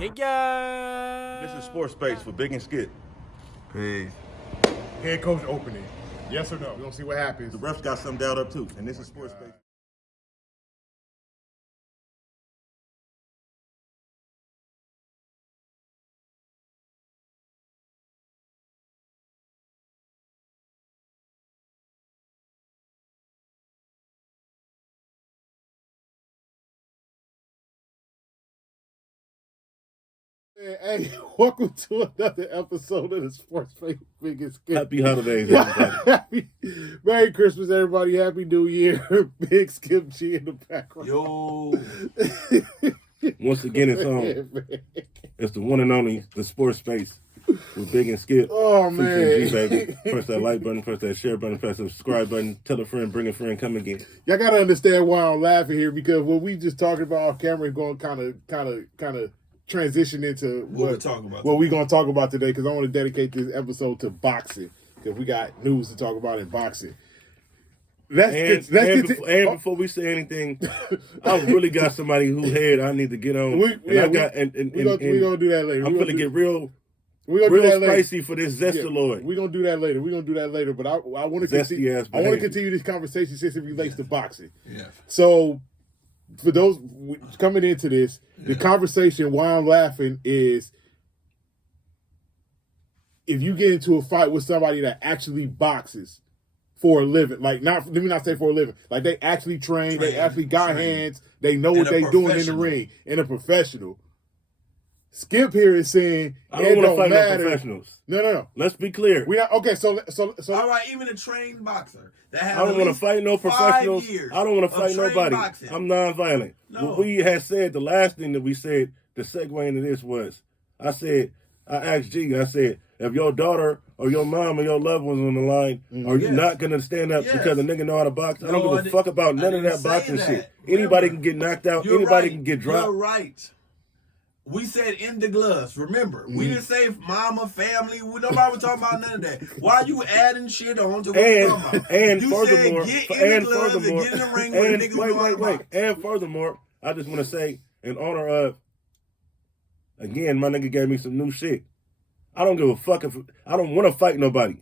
Hey guys! This is Sports Space for Big and Skip. Peace. Head coach opening. Yes or no? We're going to see what happens. The refs got something dialed up too, and this is Sports Space. Hey, welcome to another episode of the Sports Space Big and Skip. Happy holidays, everybody. Merry Christmas, everybody. Happy New Year. Big Skip G in the background. Yo. Once again, it's on. It's the one and only, the Sports Space with Big and Skip. Oh, man. G, baby. Press that like button, press that share button, press the subscribe button, tell a friend, bring a friend, come again. Y'all got to understand why I'm laughing here, because what we just talking about off camera is going to kind of transition into What we're talking about. What we're going to talk about today, because I want to dedicate this episode to boxing, because we got news to talk about in boxing. Before we say anything, I really got somebody who I need to get on. We're going to do that later. I'm going to get real spicy for this Zestaloid. We're going to do that later. But I want to continue this conversation since it relates to boxing. Yeah. So, for those coming into this, the conversation, why I'm laughing is if you get into a fight with somebody that actually boxes for a living, let me not say for a living, like they actually train, they actually got hands, they know what they doing in the ring, and a professional. Skip here is saying I don't want to fight no professionals. No. Let's be clear. We not okay. So all right. Even a trained boxer that has I don't want to fight no professionals. I don't want to fight nobody. Boxing. I'm nonviolent. No. What we had said, the last thing that we said, the segue into this was, I asked G, I said, if your daughter or your mom or your loved ones on the line, are you not going to stand up because a nigga know how to box? I don't give a fuck about none of that boxing shit. Anybody can get knocked out. Anybody can get dropped. You're right. We said in the gloves. Remember, we didn't say mama, family. Nobody was talking about none of that. Why are you adding shit on to what you're talking about? And you furthermore, said get in the gloves and get in the ring with niggas wait. And furthermore, I just want to say, in honor of, again, my nigga gave me some new shit. I don't give a fuck if I don't want to fight nobody.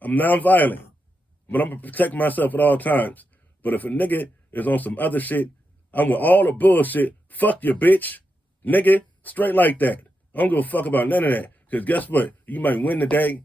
I'm nonviolent, but I'm gonna protect myself at all times. But if a nigga is on some other shit, I'm with all the bullshit. Fuck you, bitch, nigga. Straight like that. I don't give a fuck about none of that. Because guess what? You might win the day.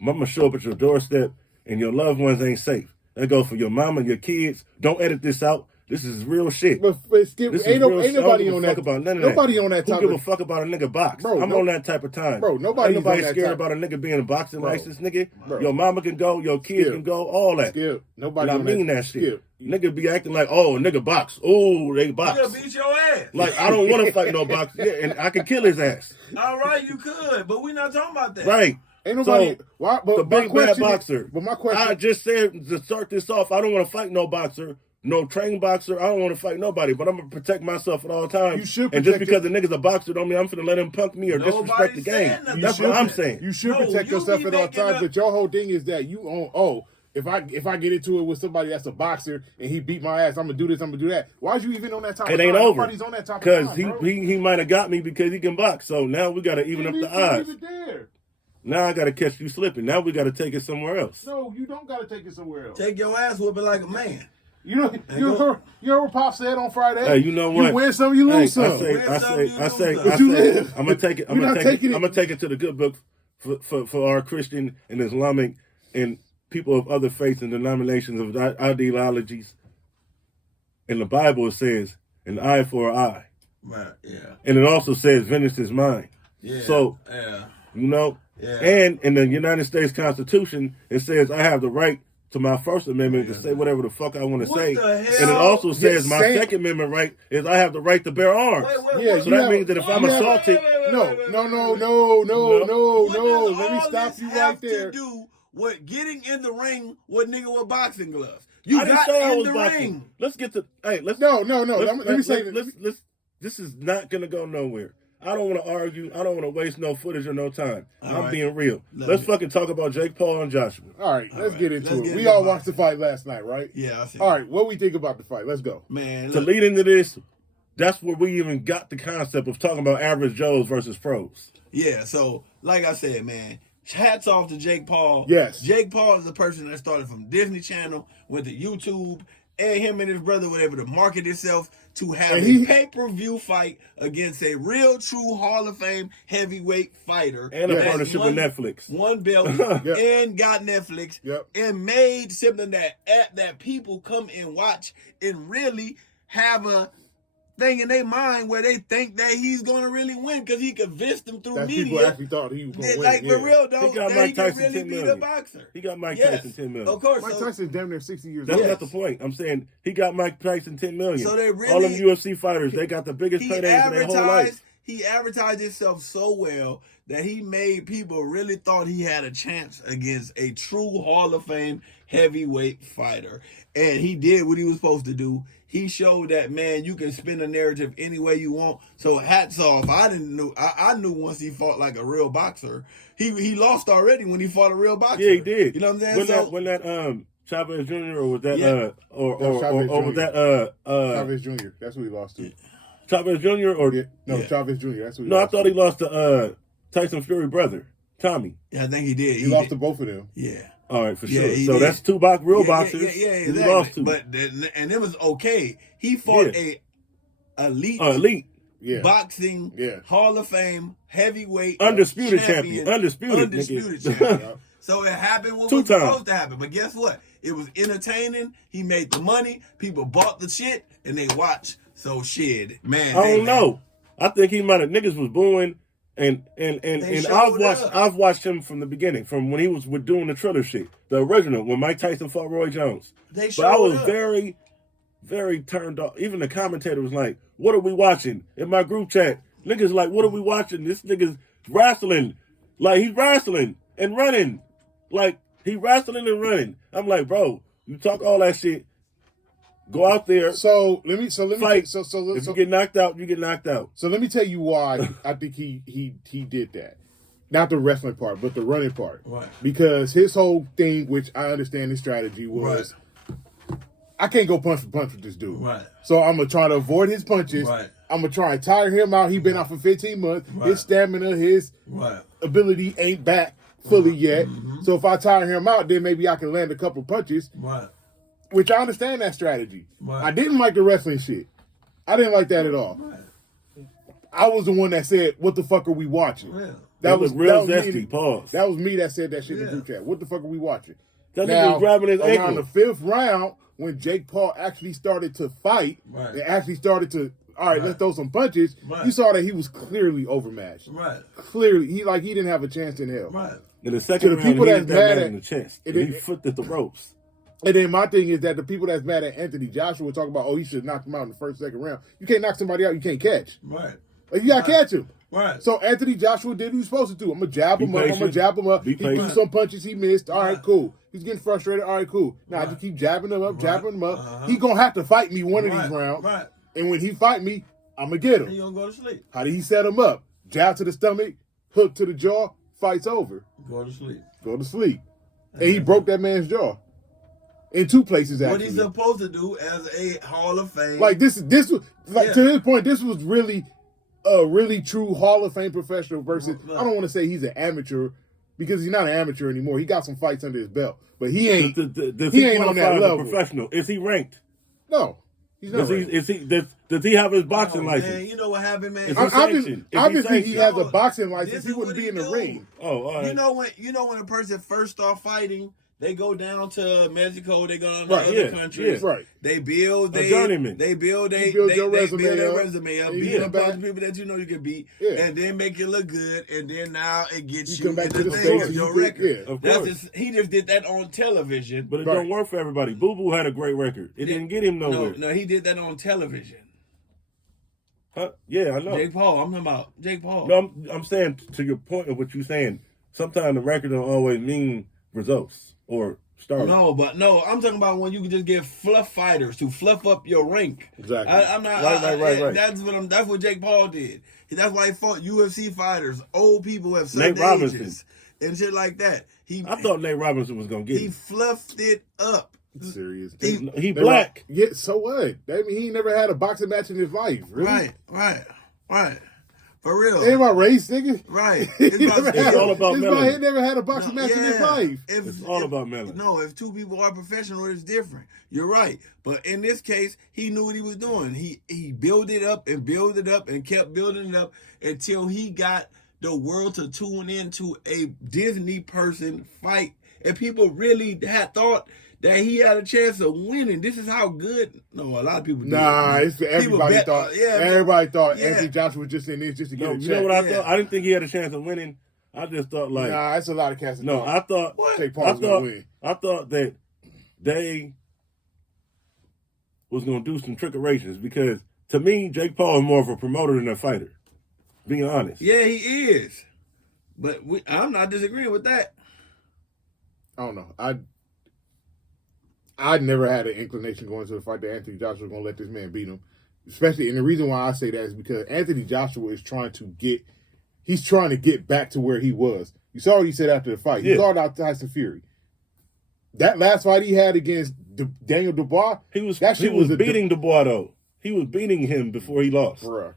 I'm going to show up at your doorstep and your loved ones ain't safe. That goes for your mama, your kids. Don't edit this out. This is real shit. But Skip, ain't nobody on that. Nobody on that type. Who give a fuck about a nigga box? Bro, I'm on that type of time. Bro, nobody scared about a nigga being a boxing license, nigga. Bro. Your mama can go, your kids can go, all that. Skip, nobody. And I mean that shit. Skip. Nigga be acting like, oh, nigga box. Oh, they box. He'll beat your ass. Like, I don't want to fight no boxer. Yeah, and I can kill his ass. All right, you could, but we're not talking about that. Right. Ain't nobody. So, the big bad boxer. But my question. I just said, to start this off, I don't want to fight no boxer. No trained boxer. I don't want to fight nobody, but I'm going to protect myself at all times. You should. And just because the nigga's a boxer don't mean I'm going to let him punk me or disrespect the game. That's what I'm saying. You should protect yourself at all times, but your whole thing is that you own, if I get into it with somebody that's a boxer and he beat my ass, I'm going to do this, I'm going to do that. Why'd you even on that top of time? It ain't over. Nobody's on that top of time, because he might have got me because he can box. So now we got to even up the odds. Now I got to catch you slipping. Now we got to take it somewhere else. No, you don't got to take it somewhere else. Take your ass whooping like a man. You heard what Pop said on Friday? Hey, you know what? You win some, you lose some. I say, I'm gonna take it. I'm gonna take it to the good book for our Christian and Islamic and people of other faiths and denominations of ideologies. In the Bible, it says an eye for an eye. Right. Yeah. And it also says vengeance is mine. Yeah. So, you know, and in the United States Constitution, it says I have the right to my First Amendment to say whatever the fuck I want to say. And it also says my Second Amendment right is I have the right to bear arms. So that means that if I'm assaulted... No. Let me stop you right there. To do with getting in the ring with nigga with boxing gloves. I didn't say I was boxing. Let's get to... Hey, let's... No. Let me say... This is not going to go nowhere. I don't want to argue. I don't want to waste no footage or no time. I'm being real. Let's fucking talk about Jake Paul and Joshua. All right, let's get into it. We all watched the fight last night, right? Yeah, I see. All right, what we think about the fight? Let's go. Man, to lead into this, that's where we even got the concept of talking about average Joes versus pros. Yeah, so like I said, man, hats off to Jake Paul. Yes. Jake Paul is the person that started from Disney Channel, went to YouTube, and him and his brother were able to market himself to have a pay-per-view fight against a real, true Hall of Fame heavyweight fighter. And a partnership with Netflix. Won belt and got Netflix and made something that people come and watch and really have a thing in their mind where they think that he's going to really win because he convinced them through media. People actually thought he was going to win. Like, for real, though, he got that Mike he can Tyson really 10 be million. the boxer. He got Mike Tyson 10 million. Of course. Mike Tyson's damn near 60 years old. old. That's not the point. I'm saying he got Mike Tyson 10 million. So they really, all them UFC fighters, they got the biggest paydays in their whole life. He advertised himself so well that he made people really thought he had a chance against a true Hall of Fame heavyweight fighter. And he did what he was supposed to do. He showed that, man, you can spin a narrative any way you want. So hats off. I knew once he fought like a real boxer. He lost already when he fought a real boxer. Yeah, he did. You know what I'm saying? When that Chavez Jr. or was that or was that Chavez Jr. That's who he lost to. Chavez Jr. or Chavez Jr. That's who he lost to. I thought he lost to Tyson Fury brother, Tommy. Yeah, I think he did. He lost to both of them. Yeah. All right, for sure. Yeah, so that's two real boxers. Yeah, exactly. He lost to. And it was okay. He fought a elite boxing Hall of Fame heavyweight undisputed champion. Undisputed champion. So it happened what was supposed to happen. But guess what? It was entertaining. He made the money. People bought the shit and they watched. So shit, man. I don't know. I think he might have niggas was booing. And I've watched him from the beginning, from when he was doing the Triller shit, the original, when Mike Tyson fought Roy Jones. But I was very, very turned off. Even the commentator was like, "What are we watching?" In my group chat, niggas like, "What are we watching?" This nigga's wrestling, like he's wrestling and running, like he wrestling and running. I'm like, bro, you talk all that shit. Go out there. So let me fight. If you get knocked out, you get knocked out. So let me tell you why I think he did that. Not the wrestling part, but the running part. Right. Because his whole thing, which I understand his strategy was, I can't go punch for punch with this dude. Right. So I'm gonna try to avoid his punches. Right. I'm gonna try and tire him out. He's been out for 15 months. Right. His stamina, his ability ain't back fully yet. Mm-hmm. So if I tire him out, then maybe I can land a couple punches. Right. Which I understand that strategy. Right. I didn't like the wrestling shit. I didn't like that at all. Right. I was the one that said, "What the fuck are we watching?" Yeah. That was zesty. Pause. That was me that said that shit in the group chat. What the fuck are we watching? That nigga was grabbing his ankle. Around the 5th round, when Jake Paul actually started to fight, and actually started to, all right, let's throw some punches. You saw that he was clearly overmatched. Right. Clearly, he didn't have a chance in hell. Right. In the second round, he hit that man in the chest. He flipped at the ropes. And then my thing is that the people that's mad at Anthony Joshua talk about, he should knock him out in the first, second round. You can't knock somebody out you can't catch. Right. Like, you got to catch him. Right. So Anthony Joshua did what he was supposed to do. I'm going to jab him up. He threw some punches he missed. All right, cool. He's getting frustrated. All right, cool. Now I just keep jabbing him up, jabbing him up. Uh-huh. He's going to have to fight me one of these rounds. Right. And when he fight me, I'm going to get him. He going to go to sleep. How did he set him up? Jab to the stomach, hook to the jaw, fight's over. Go to sleep. Go to sleep. And he broke that man's jaw. In 2 places, actually. What he's supposed to do as a Hall of Fame. Like, this was, like, to his point, this was really a really true Hall of Fame professional versus, I don't want to say he's an amateur, because he's not an amateur anymore. He got some fights under his belt. But he ain't, he ain't on that level. Professional. Is he ranked? No. He's not ranked. Does he have his boxing license? Man, you know what happened, man? Obviously, he has a boxing license. He wouldn't be in the ring. Oh, all right. You know when a person first start fighting, they go down to Mexico. They go to other countries. Yeah. Right. They build their journeyman. They build their resume up. Beat a bunch of people that you know you can beat, and then make it look good. And then now it gets you in the thing, your record. Of course. He just did that on television, but it don't work for everybody. Boo Boo had a great record. It didn't get him nowhere. No, he did that on television. Huh? Yeah, I know. Jake Paul. I'm talking about Jake Paul. No, I'm saying to your point of what you're saying. Sometimes the record don't always mean results. Or stars. I'm talking about when you can just get fluff fighters to fluff up your rank. Exactly. I'm not. Right. That's what Jake Paul did. That's why he fought UFC fighters, old people who have certain ages and shit like that. I thought Nate Robinson was gonna get it. He fluffed it up. Serious. He black. Yeah, so what? That mean he never had a boxing match in his life. Really? Right. For real. Ain't about race, nigga. Right. It's all about melanin. He never had a boxing match in his life. It's all about melanin. No, if two people are professional, it's different. You're right. But in this case, he knew what he was doing. He built it up and kept building it up until he got the world to tune into a Disney person fight. And people really had thought that he had a chance of winning. This is how good. No, a lot of people. Nah, everybody thought. Everybody thought Anthony Joshua was just in this just to get a check. You know what I thought? I didn't think he had a chance of winning. I just thought like. Nah, it's a lot of cats. No, I thought. Jake Paul's gonna win. I thought that they was gonna do some trickerations because to me, Jake Paul is more of a promoter than a fighter. Being honest. Yeah, he is. But I'm not disagreeing with that. I don't know. I never had an inclination going to the fight that Anthony Joshua was going to let this man beat him. Especially, and the reason why I say that is because Anthony Joshua is trying to get back to where he was. You saw what he said after the fight. He called out Tyson Fury. That last fight he had against Daniel Dubois, he was beating Dubois though. He was beating him before he lost. Bruh.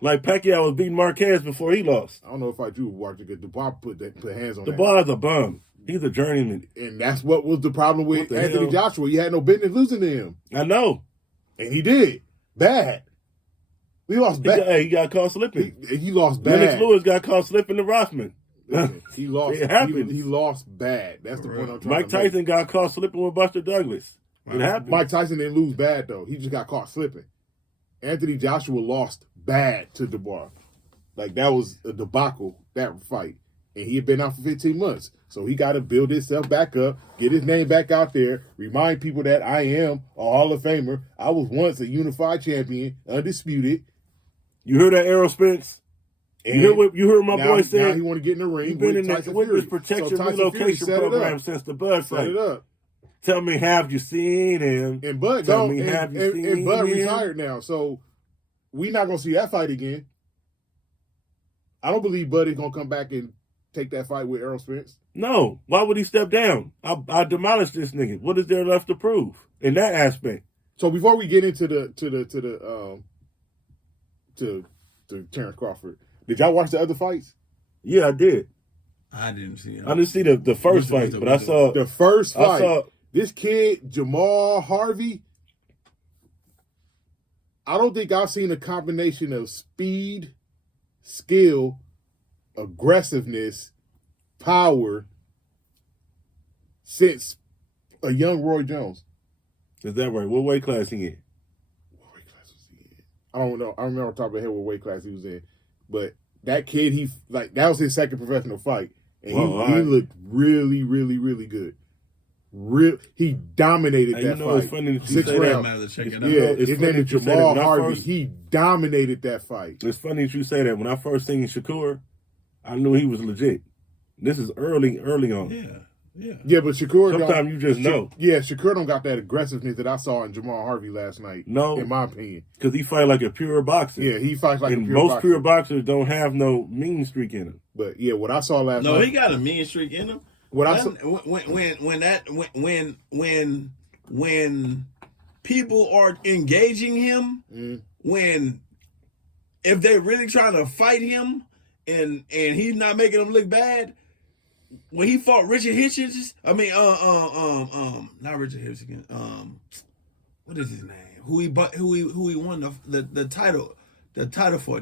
Like Pacquiao was beating Marquez before he lost. I don't know if I do watch it because Dubois put hands on Dubois is a bum. He's a journeyman. And that's what was the problem with Anthony Joshua. You had no business losing to him. I know. And he did. Bad. He lost bad. He got caught slipping. He lost bad. Lennox Lewis got caught slipping to Rothman. He lost. It happens. He lost bad. That's the point I'm trying to make. Mike Tyson got caught slipping with Buster Douglas. It happened. Mike Tyson didn't lose bad, though. He just got caught slipping. Anthony Joshua lost bad to Dubois. Like, that was a debacle, that fight. And he had been out for 15 months. So he got to build himself back up, get his name back out there, remind people that I am a Hall of Famer. I was once a unified champion, undisputed. You heard that, Errol Spence? You heard what my boy said? Now he want to get in the ring. You've been in the witness protection relocation program since the Bud fight. Set it up. Tell me, have you seen him? And Bud Tell me, have you seen and Bud him? retired now, so we not going to see that fight again. I don't believe Bud is going to come back and take that fight with Errol Spence. No. Why would he step down? I demolished this nigga. What is there left to prove in that aspect? So before we get into Terence Crawford, did y'all watch the other fights? Yeah, I did. I didn't see him. I didn't see the first fight, but I saw the first fight. I saw this kid, Jamal Harvey. I don't think I've seen a combination of speed, skill, aggressiveness, power since a young Roy Jones. Is that right? What weight class he in? What weight class was he in? I don't know. I don't remember off the top of my head what weight class he was in. But that kid, that was his second professional fight. And he looked really, really, really good. He dominated that fight. It's funny that you 6 say rounds. that. Yeah, his name is Jamal Harvey. He dominated that fight. It's funny that you say that. When I first seen Shakur, I knew he was legit. This is early on. Yeah, but Shakur sometimes you just know. Yeah, Shakur don't got that aggressiveness that I saw in Jamal Harvey last night. No, in my opinion, because he fight like a pure boxer. Yeah, he fights like a pure most boxer. Pure boxers don't have no mean streak in them. But yeah, what I saw last night. No, he got a mean streak in him. What I saw when people are engaging him, if they're really trying to fight him and he's not making them look bad. When he fought Richard Hitchens, not Richard Hitchens. What is his name? Who he won the title for?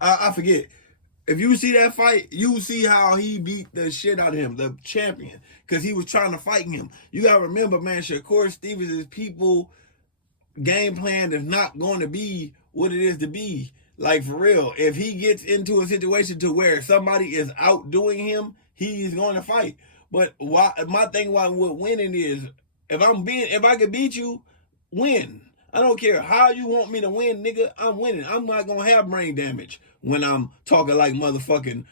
I forget. If you see that fight, you see how he beat the shit out of him, the champion, because he was trying to fight him. You gotta remember, man, Shakur Stevens' people game plan is not going to be what it is to be. Like, for real, if he gets into a situation to where somebody is outdoing him, he's going to fight. But my thing with winning is, if I can beat you, win. I don't care how you want me to win, nigga. I'm winning. I'm not gonna have brain damage when I'm talking like motherfucking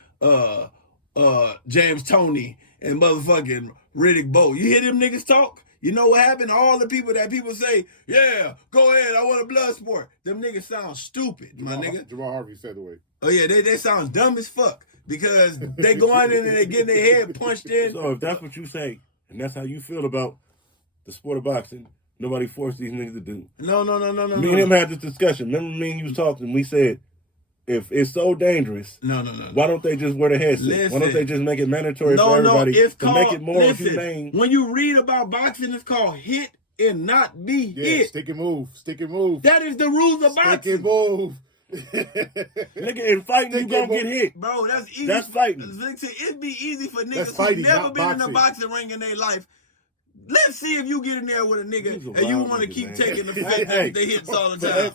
James Toney and motherfucking Riddick Bowe. You hear them niggas talk? You know what happened? All the people say, yeah, go ahead, I want a blood sport. Them niggas sound stupid, my nigga. Jamal Harvey featherweight. Oh yeah, they sound dumb as fuck. because they going in and they getting their head punched in. So if that's what you say, and that's how you feel about the sport of boxing, nobody forced these niggas to do. No. Me and him had this discussion. Remember me and you was talking, and we said, if it's so dangerous, no. why don't they just wear the headset? Why don't they just make it mandatory for everybody to make it more humane? When you read about boxing, it's called hit and not be hit. Stick and move. That is the rules of boxing. Stick and move. Nigga, in fighting, you gonna get hit. Bro, that's easy. That's fighting. It'd be easy for niggas fighting, who've never been in boxing. a boxing ring in their life. Let's see if you get in there with a nigga and you want to keep taking the fact that they hits all the time.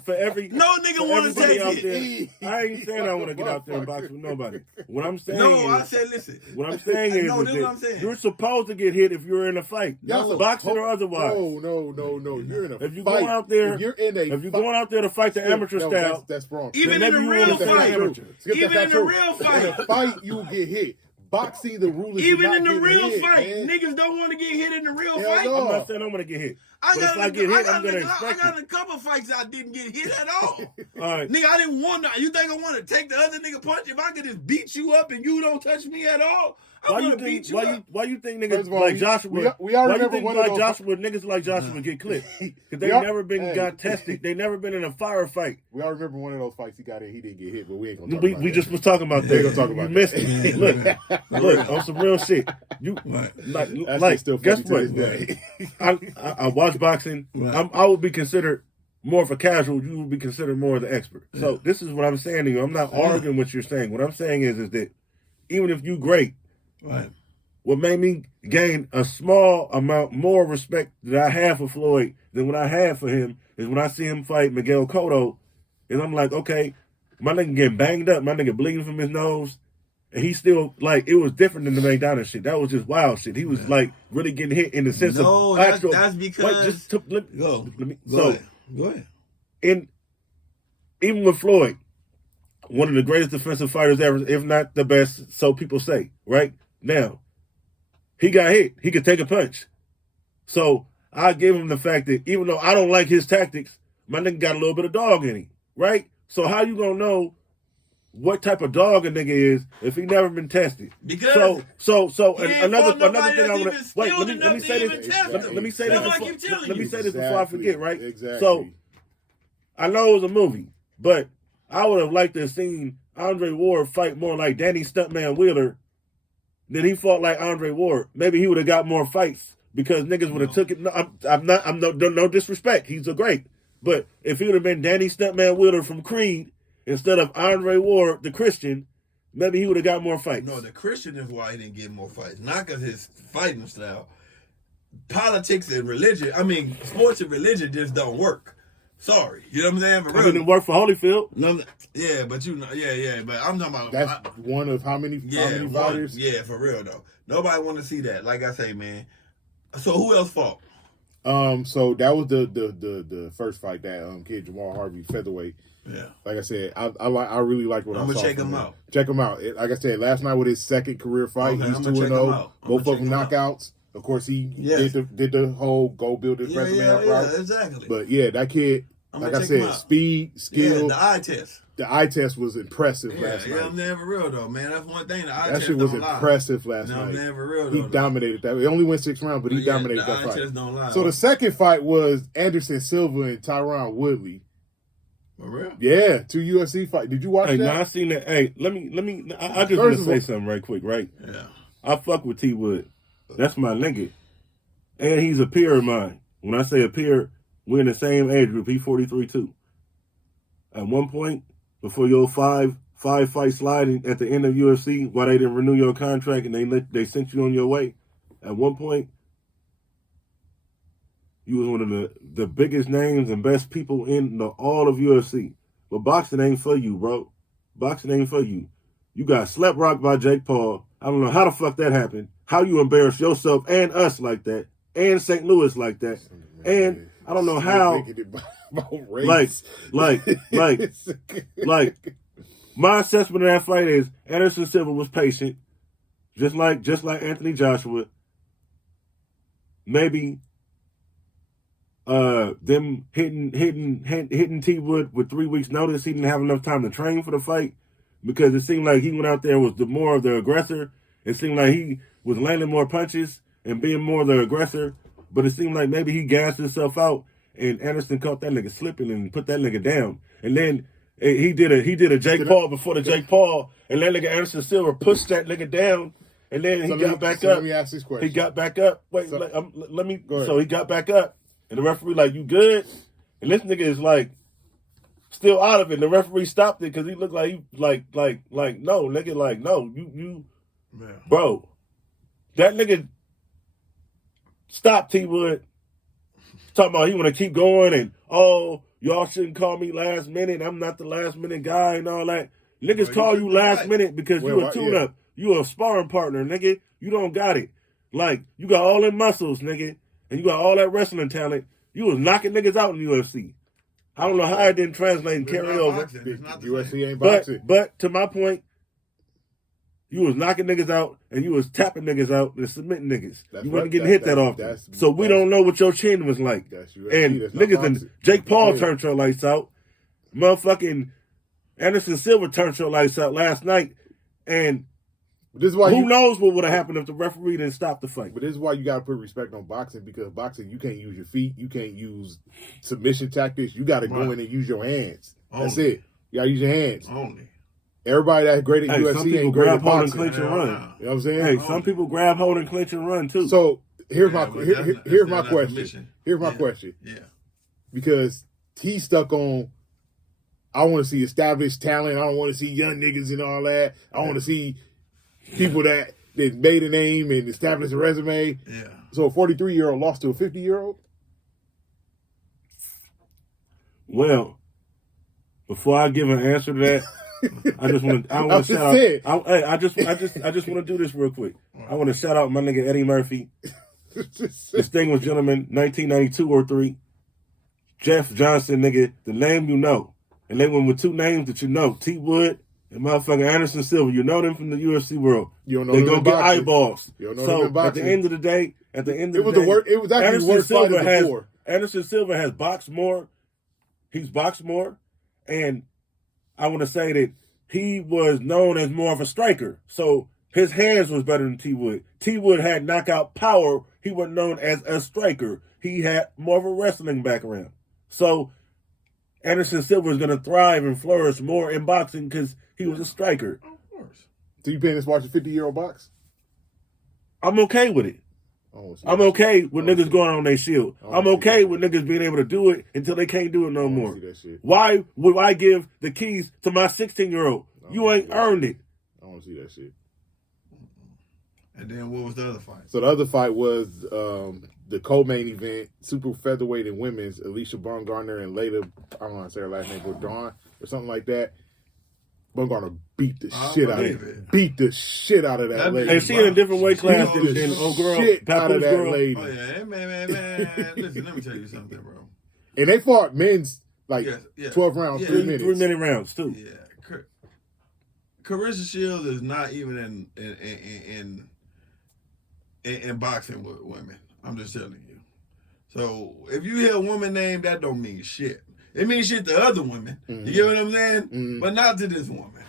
No nigga want to take it. I ain't saying I want to get out there and box with nobody. What I'm saying I said, listen. What I'm saying is, this is what I'm saying. You're supposed to get hit if you're in a fight. Boxing or otherwise. No. You're in a if you fight. Going out there, if you're in a if you're going out there to fight the amateur style, that's wrong. Even in a real fight. Even in a real fight. In a fight, you'll get hit. Boxing, the rule is even in the real fight, man. Niggas don't want to get hit in the real Hell fight. no. I'm not saying I'm gonna get hit. If I get hit, I'm gonna expect I got a couple fights I didn't get hit at all. All right. Nigga, I didn't want to. You think I want to take the other nigga punch? If I could just beat you up and you don't touch me at all, I want to beat you up. Why you think niggas all, like Joshua? We already why you think like Joshua? Niggas like Joshua get clipped because they never got tested. They never been in a firefight. We all remember one of those fights he got in. He didn't get hit, but we ain't gonna talk about We just was talking about that. We ain't gonna talk about you missed it. Look, on some real shit. You like still guess what? I watch boxing. Right. I would be considered more of a casual. You would be considered more of the expert. So this is what I'm saying to you. I'm not arguing what you're saying. What I'm saying is that even if you great, right. What made me gain a small amount more respect that I have for Floyd than what I had for him is when I see him fight Miguel Cotto, and I'm like, okay, my nigga getting banged up, my nigga bleeding from his nose, and he still, like, it was different than the McDonough shit. That was just wild shit. He was, like, really getting hit in the sense of actual... that's because... Go ahead. Even with Floyd, one of the greatest defensive fighters ever, if not the best, so people say, right? Now, he got hit. He could take a punch. So I give him the fact that even though I don't like his tactics, my nigga got a little bit of dog in him, right? So how you gonna know what type of dog a nigga is if he never been tested? Because so another thing I want to wait. Let me say this. Let me say this before I forget, right? Exactly. So I know it was a movie, but I would have liked to have seen Andre Ward fight more like Danny Stuntman Wheeler than he fought like Andre Ward. Maybe he would have got more fights because niggas would have took it. No, I'm no disrespect. He's a great. But if he would have been Danny Stuntman Wheeler from Creed instead of Andre Ward, the Christian, maybe he would have got more fights. No, the Christian is why he didn't get more fights. Not because his fighting style. Politics and religion, sports and religion just don't work. Sorry. You know what I'm saying? For real. It didn't work for Holyfield. No, yeah, but but I'm talking about... That's one of how many fighters? Yeah, for real, though. Nobody want to see that. Like I say, man. So who else fought? So that was the first fight, that kid Jamal Harvey featherweight. Yeah. Like I said, I really like what I saw. I'm gonna check him out. Check him out. Like I said, last night with his second career fight, he's 2-0. Both of them knockouts. Of course, he did the whole go build his resume up route. Yeah, exactly. But yeah, that kid, like I said, speed, skill. Yeah, the eye test. The eye test was impressive last night. Yeah, I'm there for real though, man. That's one thing. The eye test. That shit was impressive last night. I'm there for real though. He dominated that. It only went 6 rounds, but he dominated that fight. The eye test don't lie. So the second fight was Anderson Silva and Tyron Woodley. For real? Yeah, 2 UFC fight. Did you watch that? No, I seen that. Hey, let me. I just want to say something right quick, right? Yeah. I fuck with T Wood. That's my nigga. And he's a peer of mine. When I say a peer, we're in the same age group. He's 43 too. At one point, before your five fight sliding at the end of UFC, while they didn't renew your contract and they sent you on your way, at one point, you was one of the biggest names and best people in all of UFC. But boxing ain't for you, bro. Boxing ain't for you. You got slept rocked by Jake Paul. I don't know how the fuck that happened. How you embarrassed yourself and us like that. And St. Louis like that. And I don't know how, like, my assessment of that fight is Anderson Silva was patient, just like Anthony Joshua. Maybe them hitting T Wood with 3 weeks notice. He didn't have enough time to train for the fight. because it seemed like he went out there and was the more of the aggressor. It seemed like he was landing more punches and being more of the aggressor. But it seemed like maybe he gassed himself out, and Anderson caught that nigga slipping and put that nigga down. And then he did a Jake Paul before the Jake Paul, and that nigga Anderson Silva pushed that nigga down, and then he got back up. Let me ask this question. He got back up. Wait, let me. So he got back up, and the referee like, "You good?" And this nigga is like, still out of it. And the referee stopped it because he looked like he like no, nigga, like no, you, man. Bro, that nigga. Stop, T Wood. Talking about he want to keep going and, oh, y'all shouldn't call me last minute. I'm not the last minute guy and all that. Niggas call you last minute because you a tune-up. You a sparring partner, nigga. You don't got it. Like, you got all them muscles, nigga, and you got all that wrestling talent. You was knocking niggas out in the UFC. I don't know how it didn't translate and carry over. UFC ain't boxing. But to my point, you was knocking niggas out, and you was tapping niggas out and submitting niggas. You wasn't getting hit that often. So we don't know what your chin was like. And niggas and Jake Paul turned your lights out. Motherfucking Anderson Silva turned your lights out last night. And this is why who knows what would have happened if the referee didn't stop the fight. But this is why you got to put respect on boxing, because boxing, you can't use your feet. You can't use submission tactics. You got to go in and use your hands. That's it. You got to use your hands. Only. Everybody that's great at UFC some people ain't great grab at hold boxing. and clinch and run. You know what I'm saying? Hey, some people grab hold and clinch and run too. So here's my question. Here's my question. Yeah. Because he's stuck on, I want to see established talent. I don't want to see young niggas and all that. I want to see people that made a name and established a resume. Yeah. So a 43-year-old lost to a 50-year-old? Well, before I give an answer to that, I just want to shout out. I just want to do this real quick. I want to shout out my nigga Eddie Murphy, distinguished gentleman, 1992 or 3. Jeff Johnson, nigga, the name you know, and they went with 2 names that you know, T Wood and motherfucking Anderson Silva. You know them from the UFC world. You don't know they them gonna get eyeballs. You don't know so them in at the end of the day, it was actually the worst fight before. Anderson Silva has boxed more. He's boxed more, and I want to say that he was known as more of a striker. So his hands was better than T Wood. T Wood had knockout power. He wasn't known as a striker. He had more of a wrestling background. So Anderson Silva is going to thrive and flourish more in boxing because he was a striker. Of course. So you paying this watch a 50-year-old box? I'm okay with it. I'm okay with niggas going on their shield. I'm okay with niggas being able to do it until they can't do it no more. Why would I give the keys to my 16-year-old? You ain't earned it. I don't want to see that shit. And then what was the other fight? So the other fight was the co-main event, super featherweight in women's, Alicia Baumgartner and Leda, I don't want to say her last name, but Dawn or something like that. Baumgartner beat the shit out of it. Beat the shit out of that lady. And she in a different weight class than old girl. Shit out of that lady. Oh yeah, man. Listen, let me tell you something, bro. And they fought men's 12 rounds, 3 minutes. 3-minute rounds too. Yeah, Carissa Shields is not even in boxing with women. I'm just telling you. So if you hear a woman name, that don't mean shit. It means shit to other women. Mm-hmm. You get what I'm saying? Mm-hmm. But not to this woman.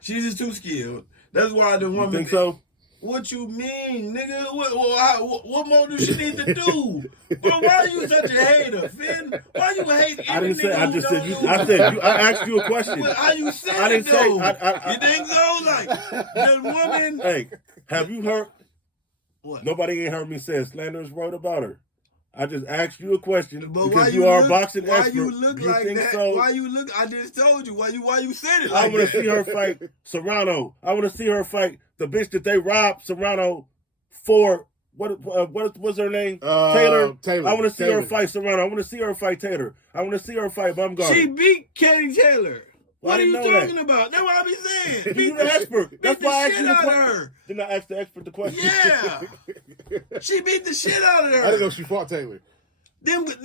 She's just too skilled. That's why the woman. You think so? What you mean, nigga? What more do she need to do? Bro, why are you such a hater, Finn? Why you hate any nigga? I asked you a question. Well, how you said it, though? You think so? Like, the woman. Hey, have you heard? What? Nobody ain't heard me say a slanderous word about her. I just asked you a question because you are a boxing expert. Why you look like that? So? Why you look? I just told you. Why you said it like I want to see her fight Serrano. I want to see her fight the bitch that they robbed Serrano for. What's her name? Taylor. I want to see her fight Serrano. I want to see her fight Taylor. I want to see her fight Baumgartner. She beat Katie Taylor. What are you talking about? That's what I be saying. You're the expert. That's why I asked you the question. Didn't I ask the expert the question? Yeah. She beat the shit out of her. I didn't know she fought Taylor. Then like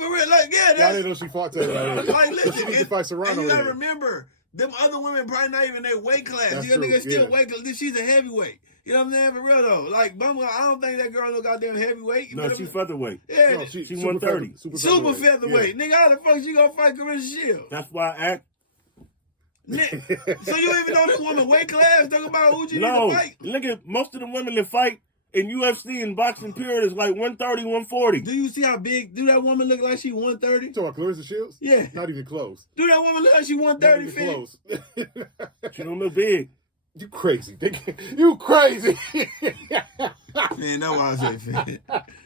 for real, like yeah. I didn't know she fought Taylor. Like listen, she fight Serrano. And you gotta remember, them other women probably not even their weight class. That's you know, nigga still yeah. weight class. She's a heavyweight. You know what I'm saying? For real though. Like Bumble, I don't think that girl no goddamn heavyweight. No, she's featherweight. Yeah, no, she 130. Super featherweight. Yeah. Nigga, how the fuck she gonna fight Carissa Shields? That's why I asked. So you don't even know this woman weight class? Talking about who you No, need to fight? look at most of the women that fight in UFC and boxing period is like 130, 140. Do you see how big? Do that woman look like she 130? So Clarissa Shields? Yeah. Not even close. Do that woman look like she Not 130? even close. She don't look big. You crazy. You crazy. Man, that's why I say, man.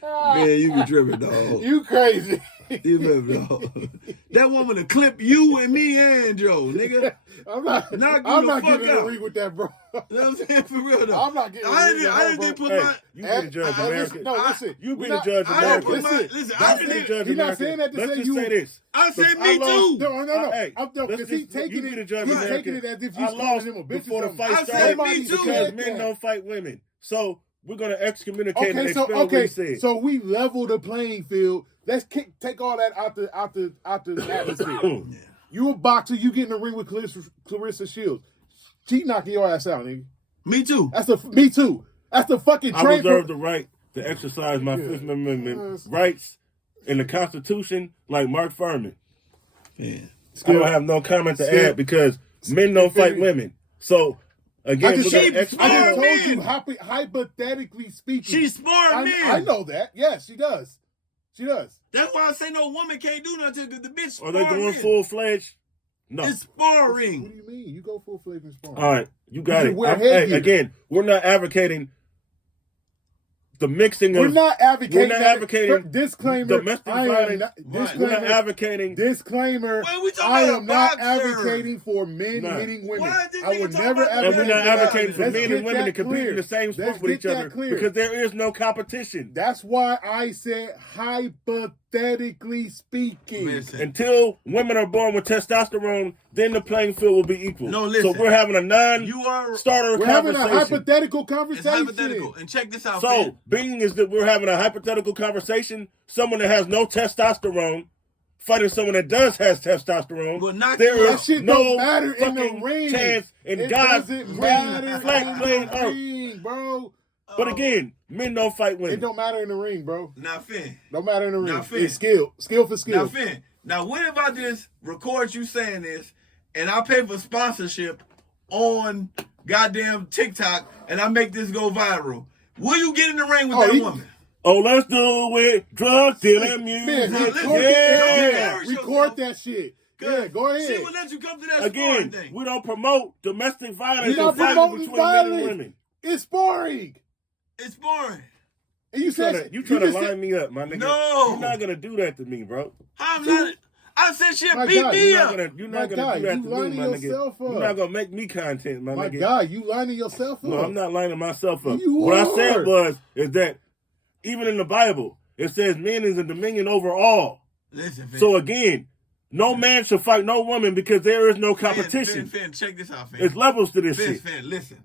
Man, you be tripping, dog. You crazy. You tripping, dog. That woman to clip you and me and Joe, nigga. I'm not Knock you I'm the not fuck getting in out. the ring with that, bro. You know what I'm saying? For real, though. I'm not getting in the I ring with didn't that, put Hey, my... you be the judge, America. Listen. You be we're the not- judge, I America. don't put my... Listen, I You be the didn't... judge, You're not America. saying that to Let's say just you- say this. I said me too. No. Hey, Because let's he's just- taking you be the it. judge, He's America. taking it as if I he's calling lost him a bitch before or the something. fight I said started me too. because said men that. don't fight women. So we're gonna excommunicate and Okay, expel what he said. so we level the playing field. Let's take all that out the atmosphere. You a boxer, you get in the ring with Clarissa Shields. She knocking your ass out, nigga. Me too. Me too. That's the fucking I trade. reserve the right to exercise my Fifth Amendment rights in the Constitution, like Mark Furman. Yeah. I don't have no comment to add because men don't fight women. So again, I just we're gonna told men. you, hypothetically speaking. She smart men. I know that. Yes, she does. She does. That's why I say no woman can't do nothing because the bitch Are sparring. they going full fledged? No. It's What sparring. do you mean? You go full flavor and sparring. All right, you got You it. wear Hey, headgear. again, we're not advocating the mixing We're of. not advocating. We're not advocating disclaimer. domestic I am violence. not, We're disclaimer. not advocating. Disclaimer. Wait, we talking I about am a not boxer. advocating for men Nah. hitting women. Why did I nigga would talk never about And domestic we're advocate not that. advocating for Let's men get and women to that compete clear. in the same sport Let's with get each that other clear. because there is no competition. That's why I said hypothetically speaking. Listen. Until women are born with testosterone, then the playing field will be equal. No, listen. So we're having a You are... non-starter We're having conversation. a hypothetical It's conversation. hypothetical. And check this out, So, man. being is that we're having a hypothetical conversation, someone that has no testosterone fighting someone that does has testosterone, Will knock there you is out. That shit no don't matter in the fucking ring. chance in It God's doesn't green matter flat in playing the earth. ring, bro. But again, men don't fight It women. don't matter in the ring, bro. Now, Finn. Don't matter in the ring. Now, Finn. It's skill for Now, skill. Finn. Now, what if I just record you saying this and I pay for sponsorship on goddamn TikTok and I make this go viral? Will you get in the ring with Oh, that he- woman? Oh, let's do it. Drug dealing music. Man, Now, record, listen, yeah. record that shit. Yeah, go ahead. She would let you come to that Again, sparring thing. we don't promote domestic violence You're or not fighting promoting between men and violence. women. It's sparring. It's boring. And you said You trying to just line said- me up, my nigga. No. You're not going to do that to me, bro. How I'm not... I said she'll My beat God, me You're up. not gonna do My that guy, to you me, lining my nigga. yourself up. You're not gonna make me content, my My nigga. God, you lining yourself up. No, I'm not lining myself up. You What I are. said is that even in the Bible, it says men is a dominion over all. Listen, Finn. So again, no man should fight no woman because there is no competition. Finn, check this out, Finn. It's levels to this Finn, shit. Finn, listen.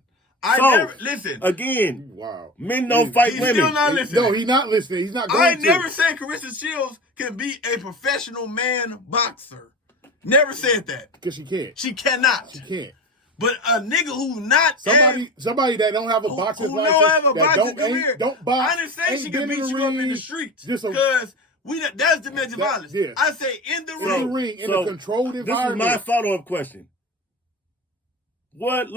Listen. Again, Wow. men don't fight He's women. still not listening. No, he's not listening. He's not going I to. never said Carissa Shields can be a professional man boxer. Never said that. Because she can't. She cannot. She can't. But a nigga who not Somebody that don't have a who boxing don't license, have a that boxing career. don't box, I didn't say ain't she been can beat in the you up in ring, the streets just a- because that's domestic violence. yeah. I say in the in the ring. ring in So, a controlled This is environment. my follow-up question. What?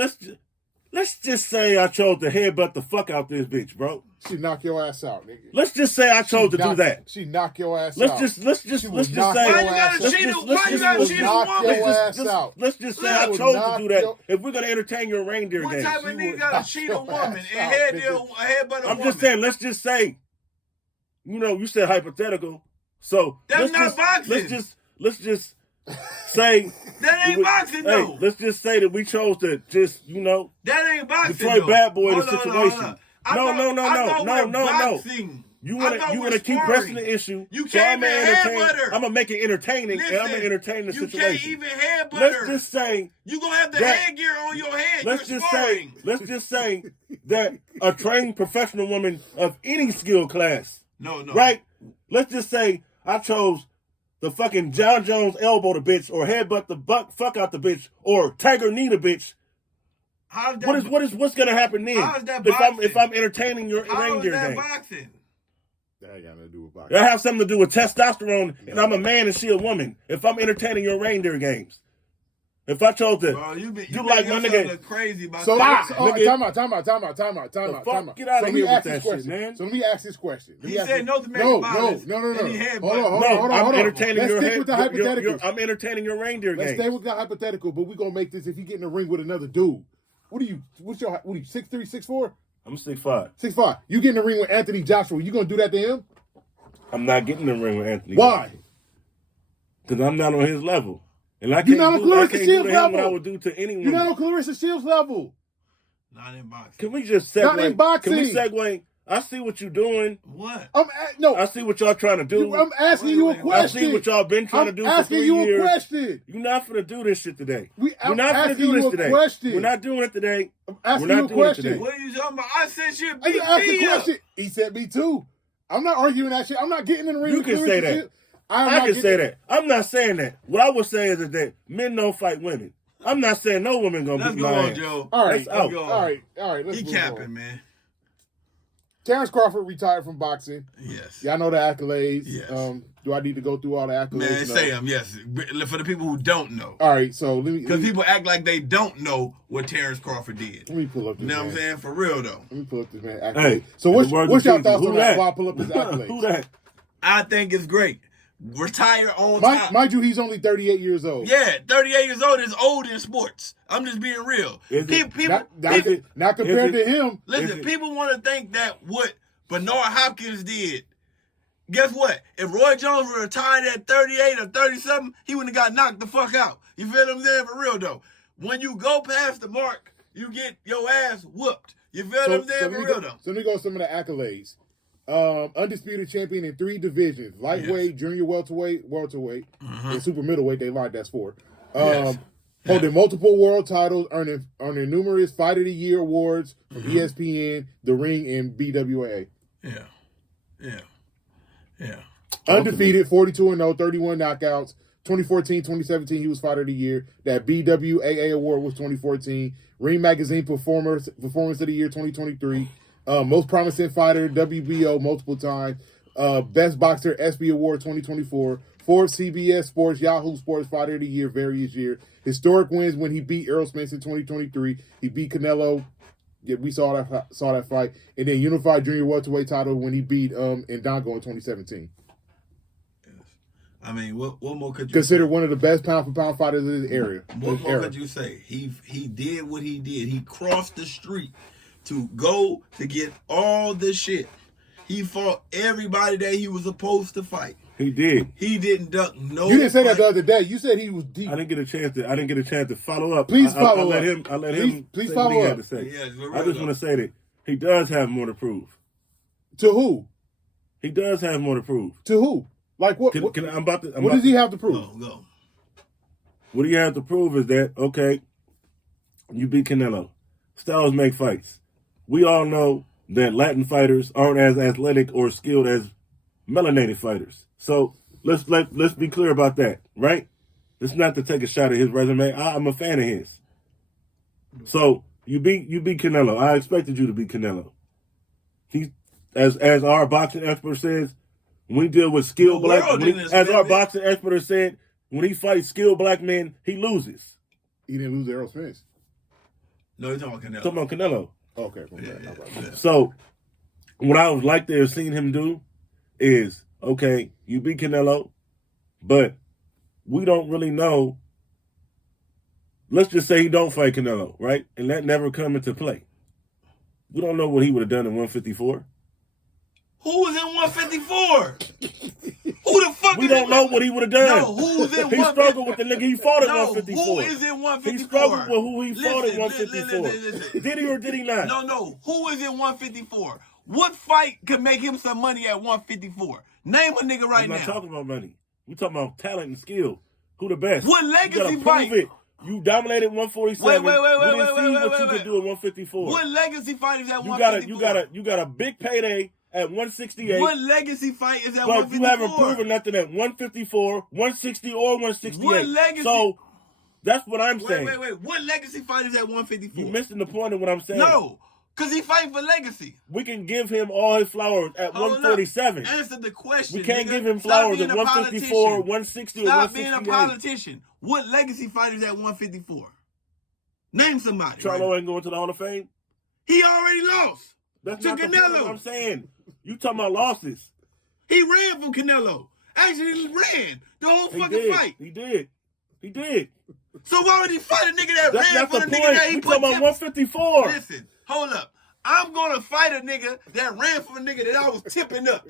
Let's just say I chose to headbutt the fuck out this bitch, bro. She knock your ass out, nigga. Let's just say I chose to do that. She knock your ass Let's out. just She will let's just knock say Why your you ass gotta out. cheat? let's Why just- you gotta let's cheat a knock woman? your ass out. Let's just say Look, I will chose to knock do that. your- If we're gonna entertain your reindeer What game, type of She nigga would gotta knock cheat a your woman ass and out, headbutt a I'm woman? just saying. Let's just say, you said hypothetical. So That's not let's just, boxing. Let's just say That ain't boxing hey, though. let's just say that we chose to just That ain't boxing. Detroit though. bad boy the Hold on, hold situation. on. I No, thought- no, no, I no, thought no, we're no, no. boxing. You I want thought to we're keep sparring. pressing the issue. You so can't I'm even headbutt her. I'm gonna make it entertaining, and I'm gonna Listen, entertain the you situation. can't even headbutt Let's her. just say You gonna have the that- headgear on your head. Let's You're just sparring. say that a trained professional woman of any skill class, No. right? Let's just say I chose the fucking John Jones elbow the bitch, or headbutt the fuck out the bitch, or tiger knee the bitch. How's that? What's gonna happen then? How is that if I'm boxing? entertaining your How is reindeer that game? boxing? That ain't got nothing to do with boxing. That have something to do with testosterone, and I'm a man and she a woman. If I'm entertaining your reindeer games, If I chose to, Bro, you like my nigga. Look crazy about So, that. time out. Get out of here with that question. shit, man. So let me ask this question. He said no domestic violence. No. And he had Hold on. I'm entertaining Let's your stick with the hypothetical. I'm entertaining your reindeer game. Let's stay with the hypothetical, but we're gonna make this if you get in the ring with another dude. What are you 6'3", 6'4"? I'm 6'5". 6'5". You get in the ring with Anthony Joshua, you gonna do that to him? I'm not getting in the ring with Anthony. Why? Because I'm not on his level. And I You're not can't on Clarissa Shields level. what I would do to anyone. You're not on Clarissa Shields level. Not in boxing. Can we just segue? Not in boxing. Can we segue? I see what you're doing. What? I see what y'all trying to do. I'm asking you a question. I see what y'all been trying to do for 3 years. I'm asking you a question. You're not finna do this shit today. I'm We're not finna asking do you this a today. question. We're not doing it today. I'm asking We're you not a doing it question. today. What are you talking about? I said you You beat asked the me up. question. He said me too. I'm not arguing that shit. I'm not getting in the ring. You with can Clarissa say that. Shields. I can say that. I'm not saying that. What I would say is that men don't fight women. I'm not saying no woman gonna Let's beat go my on, ass. Joe. All right, That's out. all right. Let's He move capping, on. man. Terence Crawford retired from boxing. Yes. Y'all know the accolades. Yes. Do I need to go through all the accolades? Man, No. say them, yes. For the people who don't know. All right, so let me. Because people act like they don't know what Terence Crawford did. Let me pull up this You know what I'm man. saying? For real, though. Let me pull up this man. Hey, Accolades. So what's y'all thoughts on that? While I pull up his accolades. Who that? I think it's great. Retire on top. Mind you, he's only 38 years old. Yeah, 38 years old is old in sports. I'm just being real. People, Not compared to him. listen, people want to think that what Bernard Hopkins did. Guess what? If Roy Jones were retired at 38 or 30-something, he wouldn't have got knocked the fuck out. You feel what I'm saying? For real, though. When you go past the mark, you get your ass whooped. You feel what I'm saying? For real, though. So let me go with some of the accolades. Undisputed champion in 3 divisions: lightweight, junior welterweight, and super middleweight. They lied. That's 4. Holding multiple world titles, earning numerous Fight of the Year awards from ESPN, The Ring, and BWA. Yeah. Undefeated, 42-0, 31 knockouts. 2014, 2017, he was Fighter of the Year. That BWAA award was 2014. Ring Magazine Performance of the Year 2023. Most Promising Fighter, WBO multiple times. Best Boxer, SB Award 2024. Forbes, CBS Sports, Yahoo Sports Fighter of the Year various years. Historic wins when he beat Errol Spence in 2023. He beat Canelo. Yeah, we saw that fight. And then unified junior welterweight title when he beat Ndongo in 2017. I mean, what more could you Considered say? one of the best pound-for-pound fighters in his area. What more could you say? He did what he did. He crossed the street to go to get all the shit. He fought everybody that he was supposed to fight. He did. He didn't duck no. You didn't say that fight. the other day. You said he was deep. I didn't get a chance to follow up. Please follow I up. let him Please say follow what he up. had to say. Yes, for real, I just want to say that he does have more to prove. To who? He does have more to prove. To who? Like what? What Does he have to prove? Go. What he has to prove is that, okay, you beat Canelo. Styles make fights. We all know that Latin fighters aren't as athletic or skilled as melanated fighters. So let's be clear about that, right? It's not to take a shot at his resume. I'm a fan of his. So you beat Canelo. I expected you to beat Canelo. He, as our boxing expert says, when we deal with skilled black, boxing expert has said, when he fights skilled black men, he loses. He didn't lose to Errol Spence. No, he's talking about Canelo. Talking about Canelo. Okay. Yeah. So what I would like to have seen him do is, okay, you beat Canelo, but we don't really know. Let's just say he don't fight Canelo, right? And that never come into play. We don't know what he would have done in 154. Who was in 154? Who the fuck? We don't know what he would have done. No, who's in 154? He struggled with the nigga he fought at 154. Who is in 154? He struggled with who he fought at 154. Listen. Did he or did he not? No. Who is in 154? What fight could make him some money at 154? Name a nigga right now. I'm not talking about money. We talking about talent and skill. Who the best? What legacy you fight? Prove it. You dominated 147. Wait. We didn't see what you could do at 154. What legacy fight is at 154? You got a big payday at 168. What legacy fight is at but 154? You haven't proven nothing at 154, 160, or 168. What legacy? So that's what I'm saying. Wait. What legacy fight is at 154? You're missing the point of what I'm saying. No. Because he fighting for legacy. We can give him all his flowers at 147. Answer the question. We can't nigga. give him Stop flowers being at a 154, politician. 160, or Stop 168. being a politician. What legacy fighters at 154? Name somebody. Charlo ain't going to the Hall of Fame? He already lost. That's to not Canelo. the point I'm saying. You talking about losses. He ran from Canelo. Actually, he ran the whole fucking fight. He did. So why would he fight a nigga that That's ran not for the the point. nigga that he We put talking about 154. Listen, hold up. I'm going to fight a nigga that ran for a nigga that I was tipping up.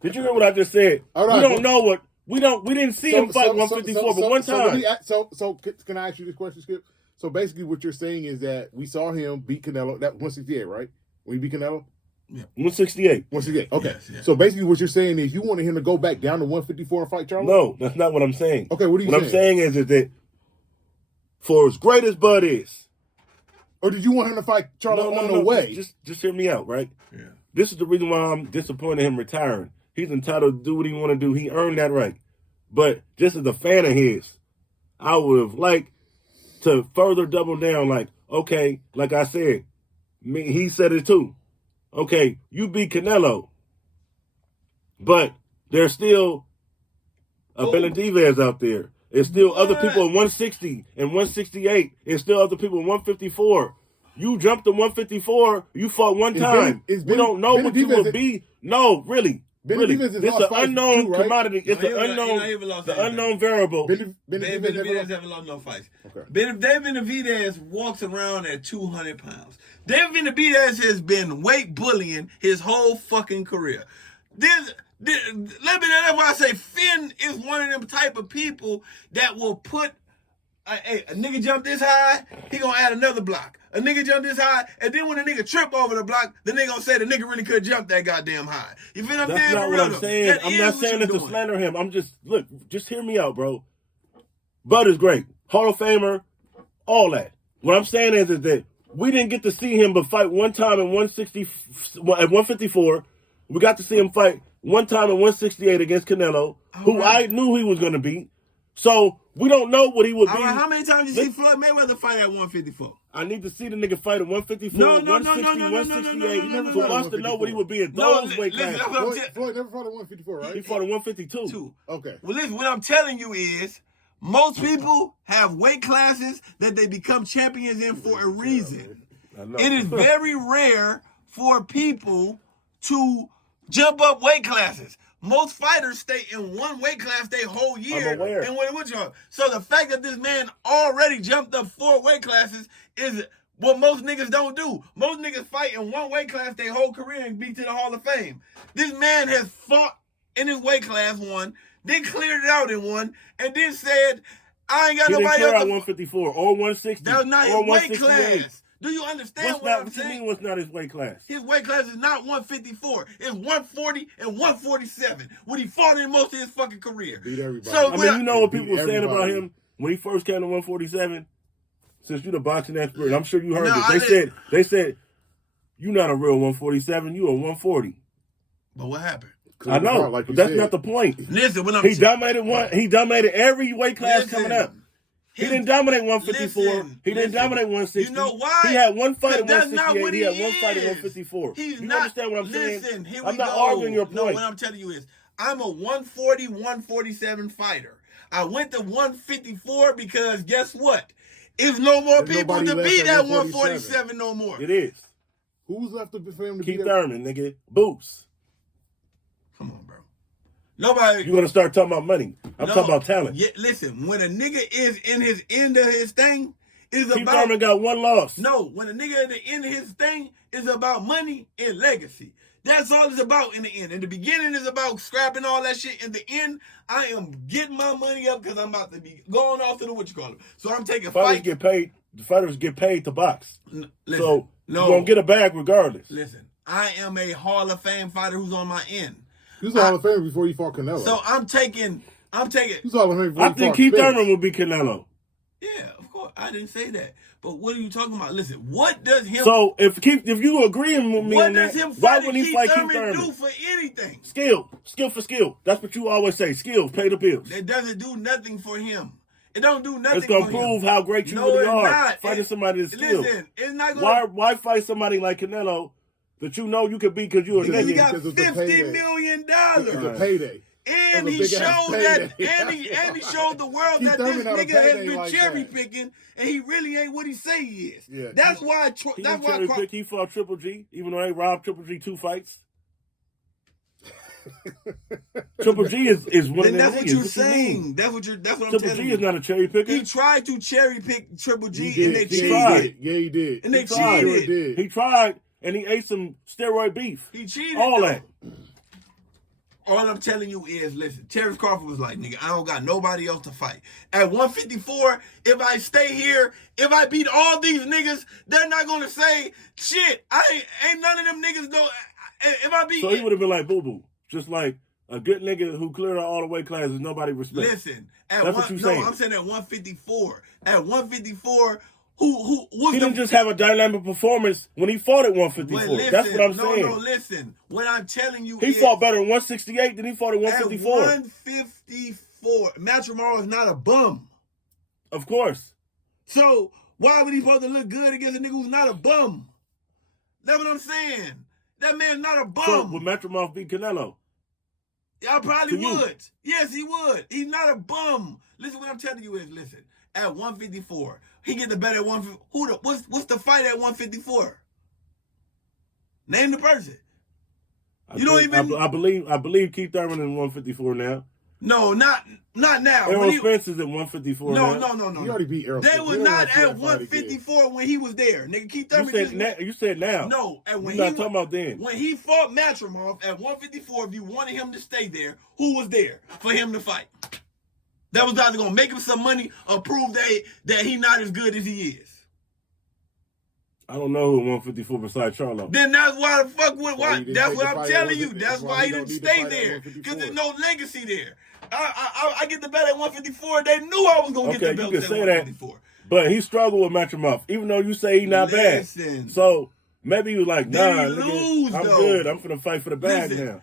Did you hear what I just said? All right, we don't know what... We didn't see him fight 154, but one time. So can I ask you this question, Skip? So basically what you're saying is that we saw him beat Canelo. That 168, right? When he beat Canelo? Yeah. 168. 168, okay. Yes. So basically what you're saying is you wanted him to go back down to 154 and fight Charlo? No, that's not what I'm saying. Okay, what are you saying? What I'm saying is that for as great as Bud is... Or did you want him to fight Charlo on the way? Just hear me out, right? Yeah. This is the reason why I'm disappointed in him retiring. He's entitled to do what he want to do. He earned that right. But just as a fan of his, I would have liked to further double down. Like, okay, like I said, he said it too. Okay, you beat Canelo, but there's still a Benavidez out there. There's still other people in 160 and 168. There's still other people in 154. You jumped to 154. You fought one time. We don't know what you will be. No, really. It's an unknown commodity. It's an unknown variable. Benavidez haven't lost no fights. Okay. David Benavidez walks around at 200 pounds. David Benavidez has been weight bullying his whole fucking career. That's why I say Finn is one of them type of people that will put a nigga jump this high, he gonna add another block. A nigga jump this high, and then when a nigga trip over the block, the nigga gonna say the nigga really could jump that goddamn high. You feel what I'm saying? That's not what I'm saying. I'm not saying it to slander him. I'm just hear me out, bro. Bud is great. Hall of Famer, all that. What I'm saying is that we didn't get to see him but fight one time at 154. We got to see him fight one time at 168 against Canelo, who I knew he was gonna beat. So we don't know what he would be. Right, how many times did you see Floyd Mayweather fight at 154? I need to see the nigga fight at 154, 160, 168, for us to know what he would be at those weight classes. Floyd never fought at 154, right? He fought at 152. Okay. Well, listen, what I'm telling you is most people have weight classes that they become champions in for a reason. It is very rare for people to jump up weight classes. Most fighters stay in one weight class their whole year. I'm aware. And so the fact that this man already jumped up 4 weight classes is what most niggas don't do. Most niggas fight in one weight class their whole career and be to the Hall of Fame. This man has fought in his weight class one, then cleared it out in one, and then said, I ain't got nobody else. He didn't clear out 154 or 160 That was not his weight class. Do you understand what I'm saying? What you mean what's not his weight class? His weight class is not 154. It's 140 and 147 when he fought in most of his fucking career. Beat everybody. So, you know what people were saying about him when he first came to 147? Since you're the boxing expert, I'm sure you heard it. They said, you're not a real 147, you a 140. But what happened? I know, but that's not the point. Listen, when he dominated every weight class coming up. He didn't dominate 154. He didn't dominate 160. You know why? He had one fight at 168. He had one fight at 154. Understand what I'm saying? I'm not arguing your point. No, what I'm telling you is, I'm a 140, 147 fighter. I went to 154 because guess what? There's no more people to beat that 147 no more. It is. Who's left for him to Keith Thurman, nigga. Boots. Come on, bro. Nobody. You're gonna start talking about money. I'm talking about talent. Yeah, listen, when a nigga is in his end of his thing, is about. Keith Thurman got one loss. No, when a nigga at the end of his thing is about money and legacy. That's all it's about in the end. In the beginning is about scrapping all that shit. In the end, I am getting my money up because I'm about to be going off to the So I'm taking fighters fight. get paid. The fighters get paid to box. Listen, so you're gonna get a bag regardless. Listen, I am a Hall of Fame fighter who's on my end. He was a Hall of Famer before he fought Canelo. So I'm taking. He was Hall of Fame before I think Keith Thurman will beat Canelo. Yeah, of course. I didn't say that. But what are you talking about? Listen, what does him... So if you agreeing with me on that, why wouldn't he fight Keith Thurman? Do for anything? Skill for skill. That's what you always say. Skill, pay the bills. That doesn't do nothing for him. It don't do nothing. It's gonna prove how great you really are. Not. Fighting somebody that's skilled. Listen, it's not gonna. Why fight somebody like Canelo that you know you could beat because you're a Because he nigga? got $50 million. It's a payday. And he showed that, and he showed the world that this nigga has been like cherry picking, and he really ain't what he say he is. Yeah, that's why. He fought Triple G, even though they robbed Triple G 2 fights. Triple G is one of them. That's what you're saying. That's what I'm telling you. Triple G is not a cherry picker. He tried to cherry pick Triple G, and they cheated. Yeah, he did. And they cheated. He tried, and he ate some steroid beef. He cheated. All that. All I'm telling you is, listen, Terence Crawford was like, nigga, I don't got nobody else to fight. At 154, if I stay here, if I beat all these niggas, they're not going to say, shit, ain't none of them niggas know. If I beat... So he would have been like, boo-boo. Just like a good nigga who cleared all the weight classes, nobody respects. Listen, what you saying. I'm saying at 154. At 154... He didn't just have a dynamic performance when he fought at 154. Listen, that's what I'm saying. No, listen. What I'm telling you he fought better at 168 than he fought at 154. At 154, Matrimonial is not a bum. Of course. So why would he supposed to look good against a nigga who's not a bum? That's what I'm saying. That man's not a bum. So would Matrimonial beat Canelo? Y'all probably would. Yes, he would. He's not a bum. Listen, what I'm telling you is, listen. At 154, he get the better at 154. What's the fight at 154? Name the person. I believe Keith Thurman is 154 now. No, not now. Errol Spence is at 154 now. No. He already beat Errol They was not at 154 when he was there. Nigga, Keith Thurman you said now. No, and when you're not talking about then. When he fought Matrimov at 154, if you wanted him to stay there, who was there for him to fight? That was either gonna make him some money or prove that he not as good as he is. I don't know who 154 besides Charlo. Then that's why the fuck would why? That's what I'm telling you. That's why he didn't stay there because there's no legacy there. I get the belt at 154. They knew I was gonna get the belt at 154. That, but he struggled with Matrimov, even though you say he not bad. So maybe he was like, nah, nigga, I'm good. I'm finna fight for the bag now.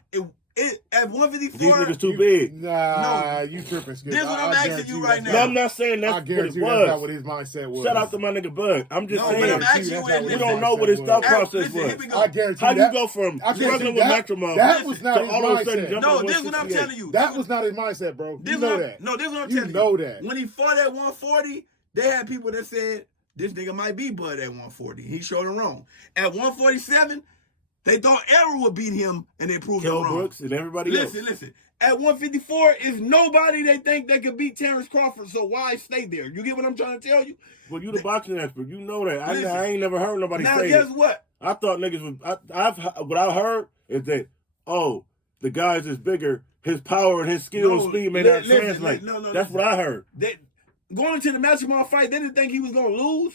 At 154, these niggas too big. Nah, you tripping. This is what I'm asking you right now. No, I'm not saying that's what it was. That's not what his mindset was. Shout out to my nigga Bud. I'm just saying. I'm asking you, we don't know what his thought process was. I guarantee how you go from struggling with Matrimony that was not his mindset. No, this is what I'm telling you. That was not his mindset, bro. You know that. No, this is what I'm telling you. You know that. When he fought at 140, they had people that said, this nigga might be Bud at 140. He showed them wrong. At 147, they thought Errol would beat him, and they proved him wrong. Brooks and everybody else. Listen. At 154, is nobody they think they could beat Terence Crawford, so why stay there? You get what I'm trying to tell you? Well, you the boxing expert. You know that. I ain't never heard nobody say that. Now, guess what? I thought niggas was... what I heard is that, the guy's is bigger. His power and his skill and speed may not translate. That's what I heard. Going into the Matrimonial fight, they didn't think he was going to lose.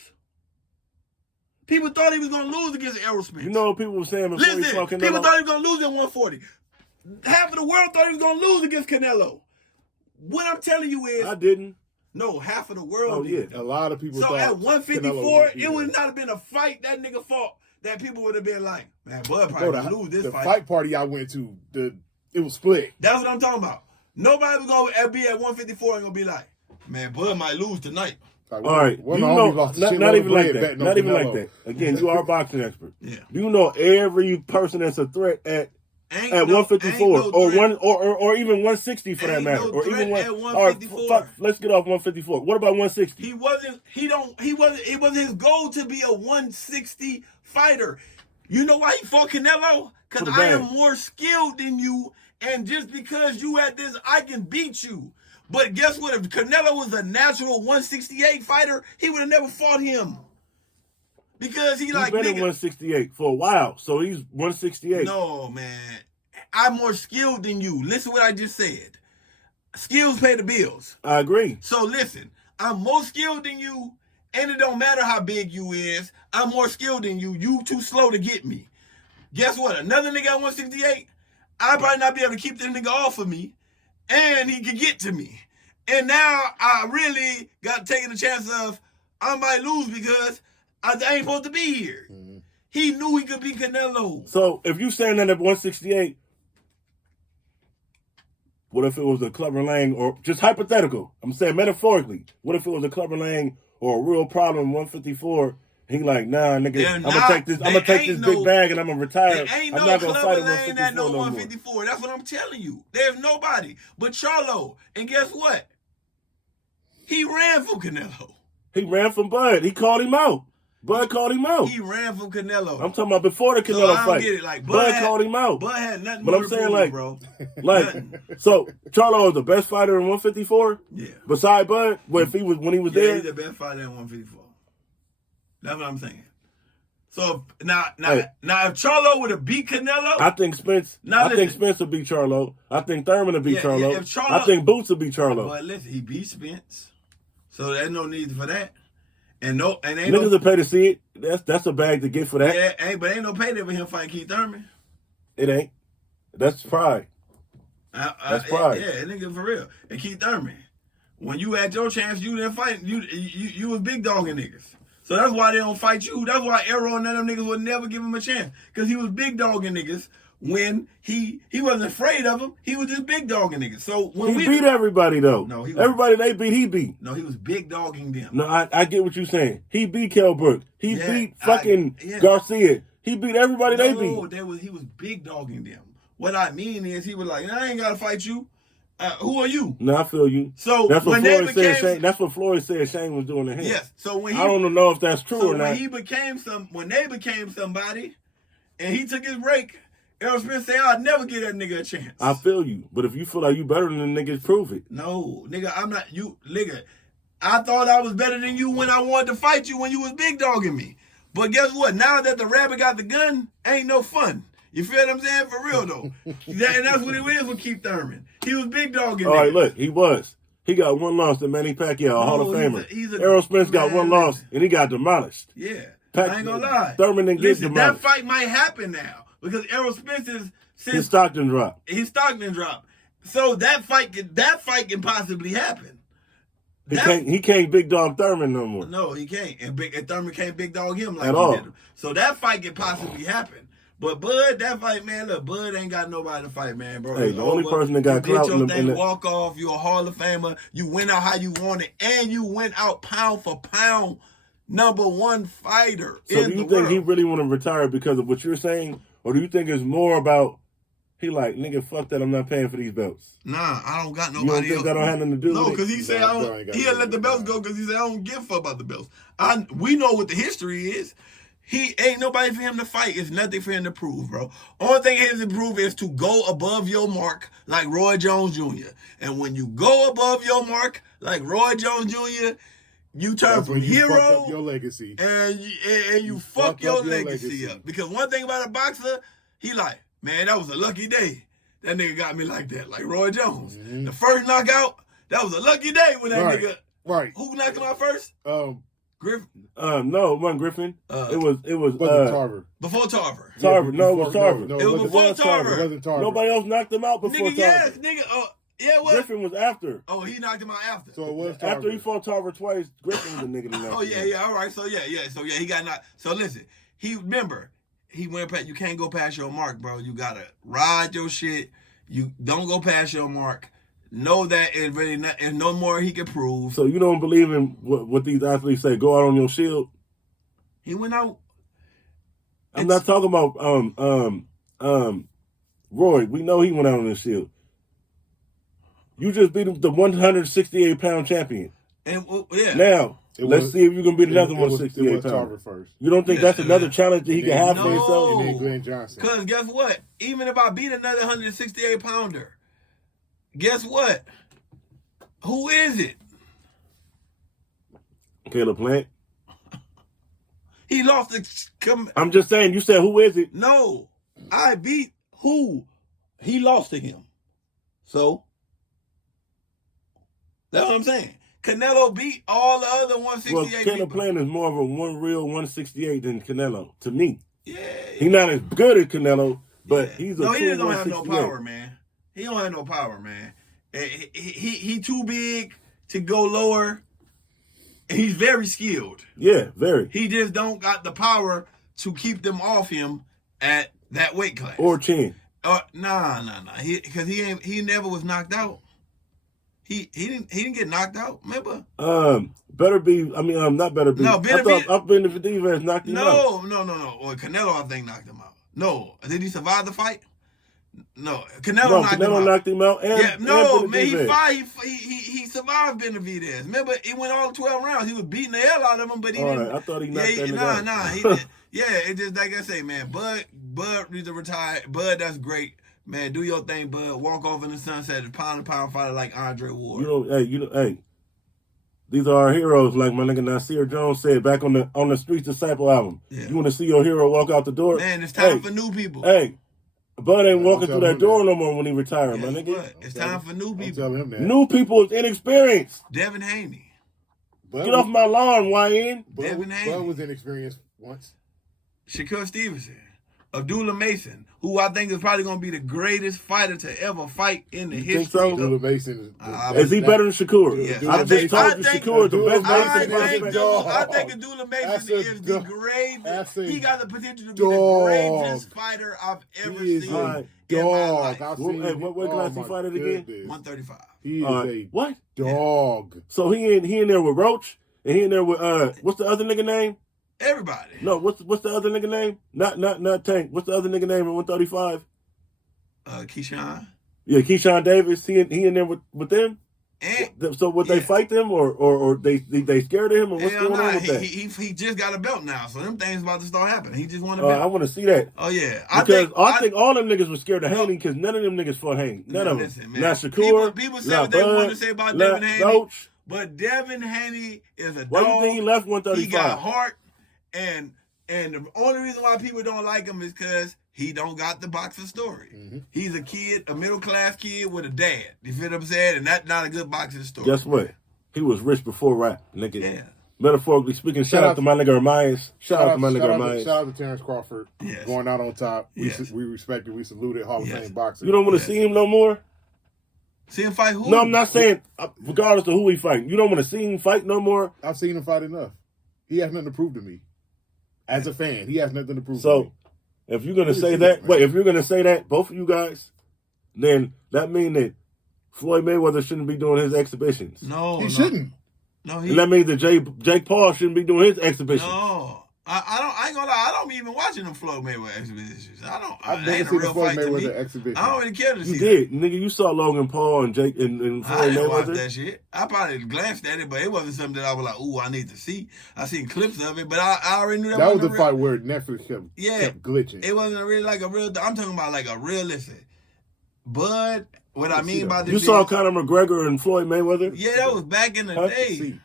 People thought he was going to lose against Errol Spence. You know what people were saying before he fought Canelo? People thought he was going to lose at 140. Half of the world thought he was going to lose against Canelo. What I'm telling you is... I didn't. No, half of the world did. A lot of people thought... So at 154, it would not have been a fight that nigga fought that people would have been like, man, Bud probably would lose this fight. The fight party I went to, it was split. That's what I'm talking about. Nobody was going to be at 154 and going to be like, man, Bud might lose tonight. All right, not even like that. Not even like that. Again, you are a boxing expert. Yeah. Do you know every person that's a threat at 154 or even 160 for that matter, or even at 154? Let's get off 154. What about 160? It wasn't his goal to be a 160 fighter. You know why he fought Canelo? Because I am more skilled than you, and just because you at this, I can beat you. But guess what? If Canelo was a natural 168 fighter, he would have never fought him. Because he's like, been at 168 for a while, so he's 168. No, man. I'm more skilled than you. Listen what I just said. Skills pay the bills. I agree. So listen, I'm more skilled than you, and it don't matter how big you is. I'm more skilled than you. You too slow to get me. Guess what? Another nigga at 168, I'd probably not be able to keep this nigga off of me. And he could get to me. And now I really got taking the chance of I might lose because I ain't supposed to be here. Mm-hmm. He knew he could beat Canelo. So if you saying that at 168, What if it was a Clubber Lang, or just hypothetical? I'm saying metaphorically. What if it was a Clubber Lang or a real problem 154? He like, nah, nigga, I'm gonna take this. I'm gonna take this big bag and I'm gonna retire. Ain't I'm no not gonna fight Clubber at Lang 154 at no no 154. more. That's what I'm telling you. There's nobody but Charlo. And guess what? He ran from Canelo. He ran from Bud. He called him out. Bud called him out. He ran from Canelo. I'm talking about before the Canelo So I don't fight. get it. Like Bud called him out. Bud had nothing But more I'm to saying, prove, like, bro. Like, so Charlo is the best fighter in 154. Yeah. Beside Bud, when he was Yeah, there. he's the best fighter in 154. That's what I'm saying. So now, Hey. if Charlo would have beat Canelo, I think Spence. Now I think listen. Spence will beat Charlo. I think Thurman will beat Yeah, Charlo. yeah, if Charlo- I think Boots will beat Charlo. but listen, he beat Spence, so there's no need for that. And ain't Niggas will pay to see it. That's a bag to get for that. yeah, ain't no payday for him fighting Keith Thurman. It ain't. That's pride. That's pride. Yeah, nigga, for real. And Keith Thurman, when you had your chance, you didn't fight. You was big dogging niggas. So that's why they don't fight you. That's why Arrow and none of them niggas would never give him a chance. Because he was big dogging niggas when he wasn't afraid of them. He was just big dogging niggas. So when He beat everybody though. No, he everybody they beat, he beat. No, he was big dogging them. No, I get what you're saying. He beat Kell Brook. He Yeah, beat fucking yeah. Garcia. He beat everybody they No, beat. he was big dogging them. What I mean is he was like, I ain't gotta fight you. Who are you? No, I feel you. So that's what when Floyd said. Shane, that's what Floyd said Shane was doing to him. Yes. So when I don't know if that's true or when not. when they became somebody, and he took his break, Errol Spence said, "I'll never give that nigga a chance." I feel you, but if you feel like you better than the niggas, prove it. No, nigga, I'm not you, nigga. I thought I was better than you when I wanted to fight you when you was big dogging me. But guess what? Now that the rabbit got the gun, ain't no fun. You feel what I'm saying? For real though. And that's what it is with Keith Thurman. He was big dogging. All right, look, he was. He got one loss to Manny Pacquiao, a Hall of Famer. Errol Spence got one loss, and he got demolished. Yeah, I ain't gonna lie. Thurman didn't get demolished. That fight might happen now because Errol Spence is his Stockton dropped. His Stockton dropped. So that fight can possibly happen. He can't big dog Thurman no more. No, he can't. And Thurman can't big dog him like At he all. did. So that fight can possibly happen. But Bud, that fight, man, look, Bud ain't got nobody to fight, man, bro. Hey, the only person that got clout in in the walk off, you're a Hall of Famer. You went out how you wanted, and you went out pound for pound, #1 fighter So in do you the think world. he really want to retire because of what you're saying? Or do you think it's more about he like, nigga, fuck that, I'm not paying for these belts? Nah, I don't got You don't nobody think else. that don't have nothing to do No, with it? because he said he'll let the belts go because he said I don't give a fuck about the belts. We know what the history is. He ain't nobody for him to fight. It's nothing for him to prove, bro. Only thing he has to prove is to go above your mark like Roy Jones Jr. And when you go above your mark like Roy Jones Jr., you turn from hero fuck up your legacy. and you fuck your legacy up. Because one thing about a boxer, he like, man, that was a lucky day. That nigga got me like that, like Roy Jones. Mm-hmm. The first knockout, that was a lucky day when that nigga. Right. Who knocked him out first? Griffin. No, it wasn't Griffin. It was Tarver. Before Tarver. Tarver. No, it was Tarver. No, It was before Tarver. It wasn't Tarver. Nobody else knocked him out before Nigga, Tarver. yes, nigga. Yeah, what? Griffin was after. Oh, he knocked him out after. So it was Tarver. After he fought Tarver twice, Griffin was the nigga that knocked Oh, yeah, him yeah. All right. So, yeah. So, he got knocked. So, listen. He went past, you can't go past your mark, bro. You got to ride your shit. You don't go past your mark. Know that it's really not, and no more he can prove. So you don't believe in what these athletes say, go out on your shield? He went out. I'm not talking about Roy. We know he went out on his shield. You just beat him, the 168-pound champion. And yeah. Now, let's see if you can beat another 168 Tarver pound. first. You don't think that's another challenge that he can have for himself? And then Glenn Johnson. Because guess what? Even if I beat another 168-pounder, guess what? Who is it? Caleb Plant. He lost the... I'm just saying, you said who is it? No. I beat who? He lost to him. So... That's what I'm saying. Canelo beat all the other 168 Well, Caleb people. Plant is more of a one real 168 than Canelo, to me. Yeah. He's not as good as Canelo, but he's a no, true he just don't have no 168. power, man. He don't have no power, man. He too big to go lower. And he's very skilled. Yeah, very. He just don't got the power to keep them off him at that weight class. Or chin. Nah. Because he never was knocked out. He didn't get knocked out. Remember? Better be. I mean, not better be. No, I thought Benavidez knocked him out. No. Or Canelo, I think, knocked him out. No, did he survive the fight? No, Canelo knocked him out. He survived Benavidez. Remember, he went all 12 rounds. He was beating the hell out of him, but he didn't. Right. I thought he knocked that nigga out. Nah, he did. Yeah, it's just like I say, man. Bud needs to retire. Bud, that's great. Man, do your thing, Bud. Walk off in the sunset, a pound fighter like Andre Ward. Hey. These are our heroes, like my nigga Nasir Jones said back on the Streets Disciple album. Yeah. You want to see your hero walk out the door? Man, it's time for new people. Hey, Bud ain't walking through that door no more when he retired, my nigga. What? It's time for new people. Tell him that. New people is inexperienced. Devin Haney. Get off my lawn, YN. Devin Haney. Bud was inexperienced once. Shakur Stevenson. Abdullah Mason, who I think is probably going to be the greatest fighter to ever fight in the history. Think so? Abdullah Mason is he better than Shakur? Yeah. I just told you Shakur is the best I Mason. think Abdullah Mason is the greatest. He got the potential to be the greatest fighder I've ever seen in my life. What class he fighted again? 135. He is a what? dog. So he in there with Roach, and he in there with what's the other nigga name? Everybody. No, what's the other nigga name? Not Tank. What's the other nigga name in 135? Keyshawn. Yeah, Keyshawn Davis. He in there with them. And, so would they fight them or they scared of him or what's going on with that? He just got a belt now, so them things about to start happening. He just won a belt. I want to see that. Oh yeah, I think all them niggas were scared of Haney because none of them niggas fought Haney. None of them. Listen, man. Not Shakur. People say what they want to say about Devin Haney, Roach. But Devin Haney is a dog. Why do you think he left 135? He got heart, and the only reason why people don't like him is because he don't got the boxer story. Mm-hmm. He's a kid, a middle-class kid with a dad. You feel what I'm saying? And that's not a good boxing story. Guess what? He was rich before rap, nigga. Yeah. Metaphorically speaking, shout out to my nigga Armaias. Shout out to my nigga Armaias. Shout out to Terence Crawford. Yes. Going out on top. Yes. We respected, we saluted Hall of Fame boxer. You don't want to see him no more? See him fight who? No, I'm not saying, regardless of who he fighting. You don't want to see him fight no more? I've seen him fight enough. He has nothing to prove to me. As a fan, he has nothing to prove to me. So, if you're going to say that, if you're going to say that, both of you guys, then that means that Floyd Mayweather shouldn't be doing his exhibitions. No, he shouldn't. No, and that means that Jake Paul shouldn't be doing his exhibitions. No. I ain't gonna lie. I don't be even watching them Floyd Mayweather exhibitions. I've never seen a Floyd Mayweather exhibition. I don't really care to see You did. Nigga, you saw Logan Paul and Jake and Floyd Mayweather. I watched that shit. I probably glanced at it, but it wasn't something that I was like, ooh, I need to see. I seen clips of it, but I already knew that was the fight where Netflix kept glitching. It wasn't really like a real. I'm talking about like a realistic. But what I mean by this, you saw Conor McGregor and Floyd Mayweather. Yeah, that was back in the day.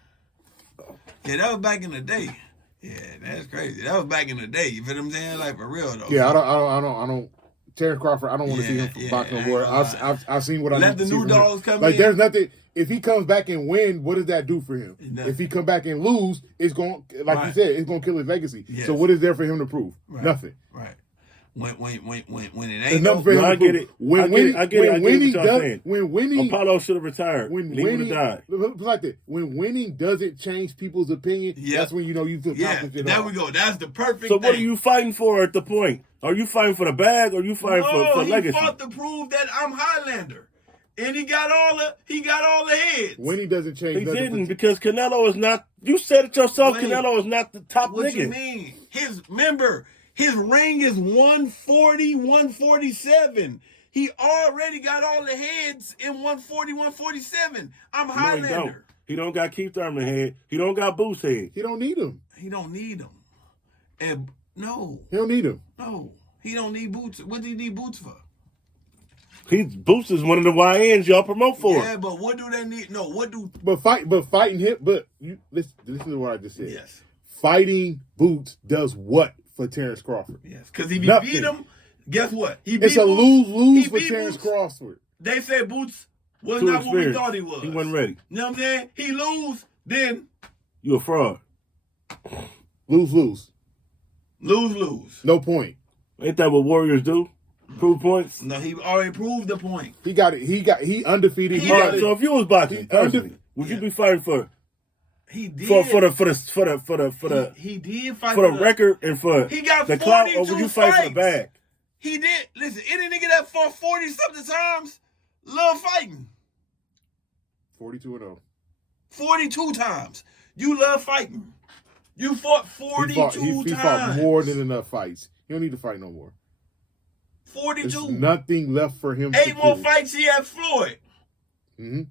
Yeah, that was back in the day. Yeah, that's crazy. That was back in the day. You feel what I'm saying? Like for real though. Yeah, I don't. Terence Crawford, I don't want to see him box no more. I've seen what I need to see. Let the new dogs come in. Like there's nothing. If he comes back and win, what does that do for him? Nothing. If he come back and lose, it's going, like you said, it's going to kill his legacy. Yes. So what is there for him to prove? Right. Nothing. Right. When it ain't nothing for him I get it. When winning, Apollo should have retired. When winning, died. Like that. When winning doesn't change people's opinion, that's when you know you took confidence. There we go. That's the perfect. So what are you fighting for at the point? Are you fighting for the bag or are you fighting for legacy? He fought to prove that I'm Highlander. And he got all the heads. Winning doesn't change. He didn't because Canelo is not. You said it yourself. Canelo is not the top nigga. What you mean? His ring is 140, 147. He already got all the heads in 140, 147. I'm Highlander. He don't got Keith Thurman head. He don't got Boots head. He don't need him. He don't need him. And no. He don't need him. No. He don't need Boots. What do he need Boots for? Boots is one of the YNs y'all promote for. Yeah, but what do they need? No, what do? But fighting him. But listen to what I just said. Yes. Fighting Boots does what for Terence Crawford? Yes, because if he beat him, guess what? It's a lose-lose for Terence Crawford. They said Boots was not what we thought he was. He wasn't ready. You know what I'm saying? He lose, then you a fraud. Lose. No point. Ain't that what Warriors do? Prove points? No, he already proved the point. He got it. He undefeated. So if you was boxing, would you be fighting for? He did for the he did fight for the record and for he got the clout, or would you fight for the bag? He did. Listen, any nigga that fought 40-something times love fighting. 42-0. 42 times. You love fighting. You fought 42 times. He fought more than enough fights. He don't need to fight no more. 42. There's nothing left for him. 8 more fights he had Floyd. Mm-hmm.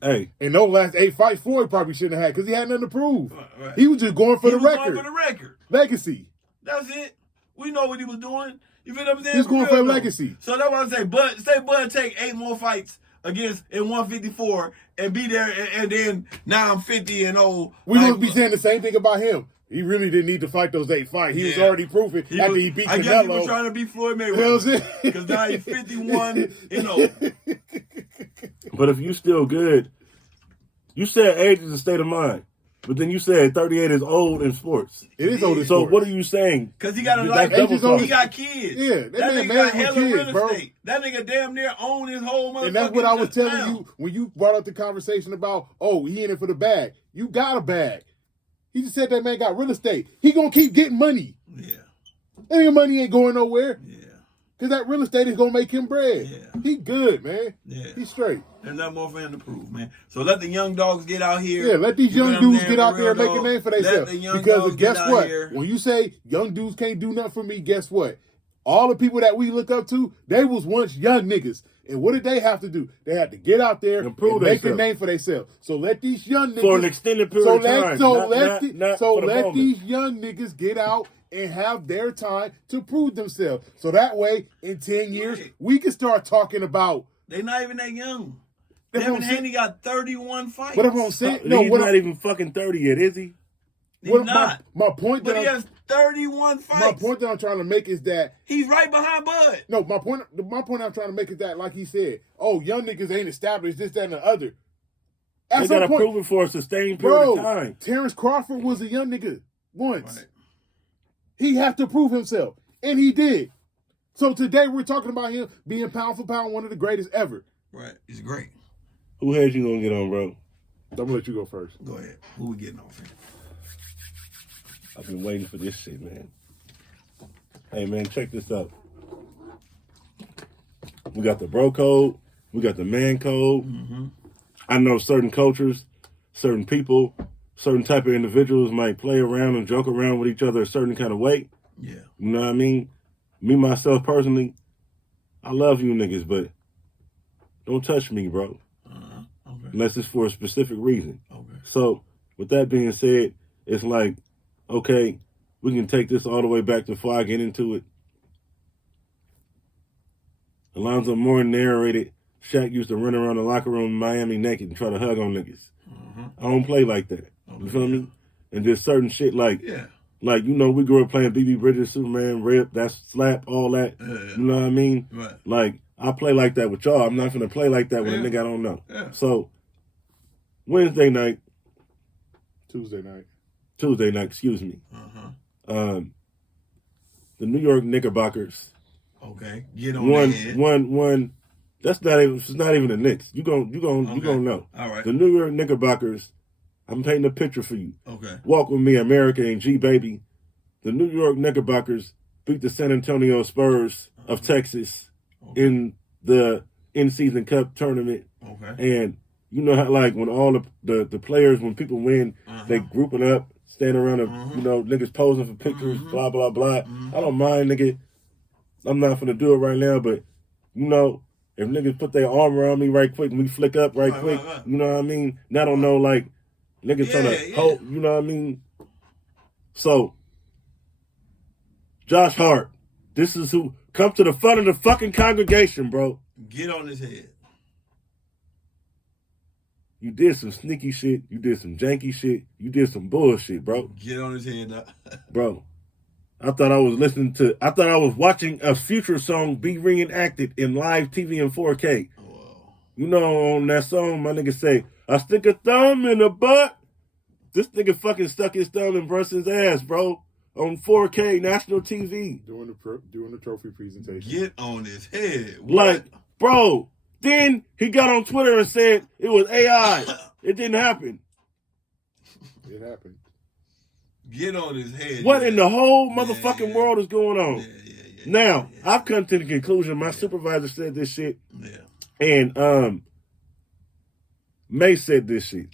Hey, and those last 8 fights, Floyd probably shouldn't have had because he had nothing to prove. Right. He was just going for the record. Going for the record. Legacy. That's it. We know what he was doing. You feel what I'm saying? He's going for a legacy. So that's what I say. Bud take 8 more fights against in 154 and be there, and then now I'm 50-0. We would be saying the same thing about him. He really didn't need to fight those 8 fights. He was already proven after he beat Canelo. I guess he was trying to beat Floyd Mayweather. Because now he's 51-0. But if you still good, you said age is a state of mind. But then you said 38 is old in sports. It is old in so sports. what are you saying? Because he got a life. He got kids. Yeah, that nigga got hella real estate. That nigga damn near own his whole motherfucking. And that's what I was telling you when you brought up the conversation about, he in it for the bag. You got a bag. He just said that man got real estate. He gonna keep getting money. Yeah. And your money ain't going nowhere. Yeah. Because that real estate is gonna make him bread. Yeah. He good, man. Yeah. He's straight. There's nothing more for him to prove, man. So let the young dogs get out here. Yeah, let these young dudes get out there and make a name for themselves. Because guess what? When you say young dudes can't do nothing for me, guess what? All the people that we look up to, they was once young niggas. And what did they have to do? They had to get out there and make a name for themselves. So let these young niggas... For an extended period of time. So let these young niggas get out and have their time to prove themselves. So that way, in 10 years, we can start talking about... They're not even that young. Devin Haney got 31 fights. What I'm saying? He's not even fucking 30 yet, is he? He's not. My point but he has 31 fights. My point that I'm trying to make is that he's right behind Bud. No, my point I'm trying to make is that, like he said, young niggas ain't established this, that, and the other. They gotta prove it for a sustained period of time. Terence Crawford was a young nigga once. Right. He had to prove himself, and he did. So today we're talking about him being pound for pound one of the greatest ever. Right, he's great. Who head you gonna get on, bro? I'm gonna let you go first. Go ahead. Who we getting off here? I've been waiting for this shit, man. Hey, man, check this out. We got the bro code. We got the man code. Mm-hmm. I know certain cultures, certain people, certain type of individuals might play around and joke around with each other a certain kind of way. Yeah. You know what I mean? Me, myself, personally, I love you niggas, but don't touch me, bro. Okay. Unless it's for a specific reason. Okay. So, with that being said, it's like, okay, we can take this all the way back to before I get into it. Alonzo Moore narrated, Shaq used to run around the locker room in Miami naked and try to hug on niggas. Mm-hmm. I don't play like that. Okay. You feel me? And there's certain shit like, yeah. Like, you know, we grew up playing B.B. Bridges, Superman, Rip, that's Slap, all that. You know what I mean? Right. Like, I play like that with y'all. I'm not going to play like that with a nigga I don't know. Yeah. So, Tuesday night, excuse me. Uh-huh. The New York Knickerbockers. Okay. Get on one. That's not even. It's not even the Knicks. You gonna know. All right. The New York Knickerbockers. I'm painting a picture for you. Okay. Walk with me, America and G baby. The New York Knickerbockers beat the San Antonio Spurs of Texas in the in-season cup tournament. Okay. And you know how, like, when all the players, when people win, they grouping up, standing around, you know, niggas posing for pictures, blah, blah, blah. I don't mind, nigga. I'm not finna do it right now, but, you know, if niggas put their arm around me right quick and we flick up right quick, you know what I mean? And I don't know, like, niggas trying to hold, you know what I mean? So, Josh Hart, this is who, come to the front of the fucking congregation, bro. Get on his head. You did some sneaky shit. You did some janky shit. You did some bullshit, bro. Get on his head now. Bro, I thought I was watching a Future song be reenacted in live TV in 4K. Whoa. You know, on that song, my nigga say, I stick a thumb in the butt. This nigga fucking stuck his thumb in Brunson's ass, bro. On 4K national TV. Doing the trophy presentation. Get on his head. What? Like, bro, then he got on Twitter and said it was AI. It didn't happen. It happened. Get on his head. What in the whole motherfucking world is going on? Yeah. Now, I've come to the conclusion, my supervisor said this shit, and May said this shit.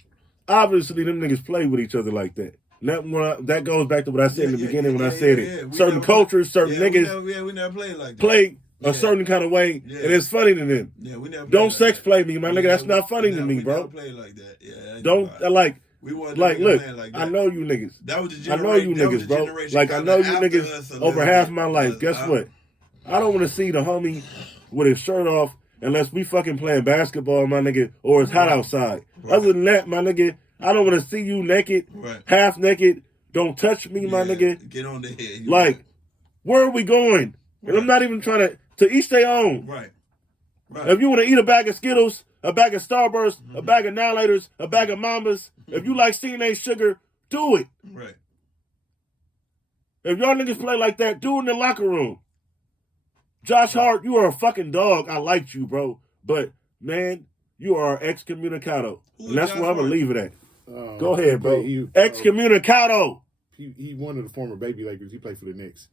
Obviously, them niggas play with each other like that. That goes back to what I said in the beginning when I said it. Certain cultures, certain niggas we never played like that. Play a certain kind of way, and it's funny to them. Yeah, we never Don't sex play me, my nigga. That's not funny to me, bro. We never played like that. Yeah, don't like. We look, like that. I know you niggas. That was the I know you niggas, bro. Like, I know you niggas over half my life. Guess what? I don't want to see the homie with his shirt off unless we fucking playing basketball, my nigga, or it's hot outside. Other than that, my nigga, I don't want to see you naked, half naked. Don't touch me, my nigga. Get on the head. Like, where are we going? And I'm not even trying to each their own. Right. If you want to eat a bag of Skittles, a bag of Starburst, a bag of Annihilators, a bag of Mambas, if you like CNA sugar, do it. Right. If y'all niggas play like that, do it in the locker room. Josh Hart, you are a fucking dog. I liked you, bro. But, man, you are excommunicado. And that's where I'm going to leave it at. Go ahead, bro. Excommunicado. He one of the former baby Lakers. He played for the Knicks.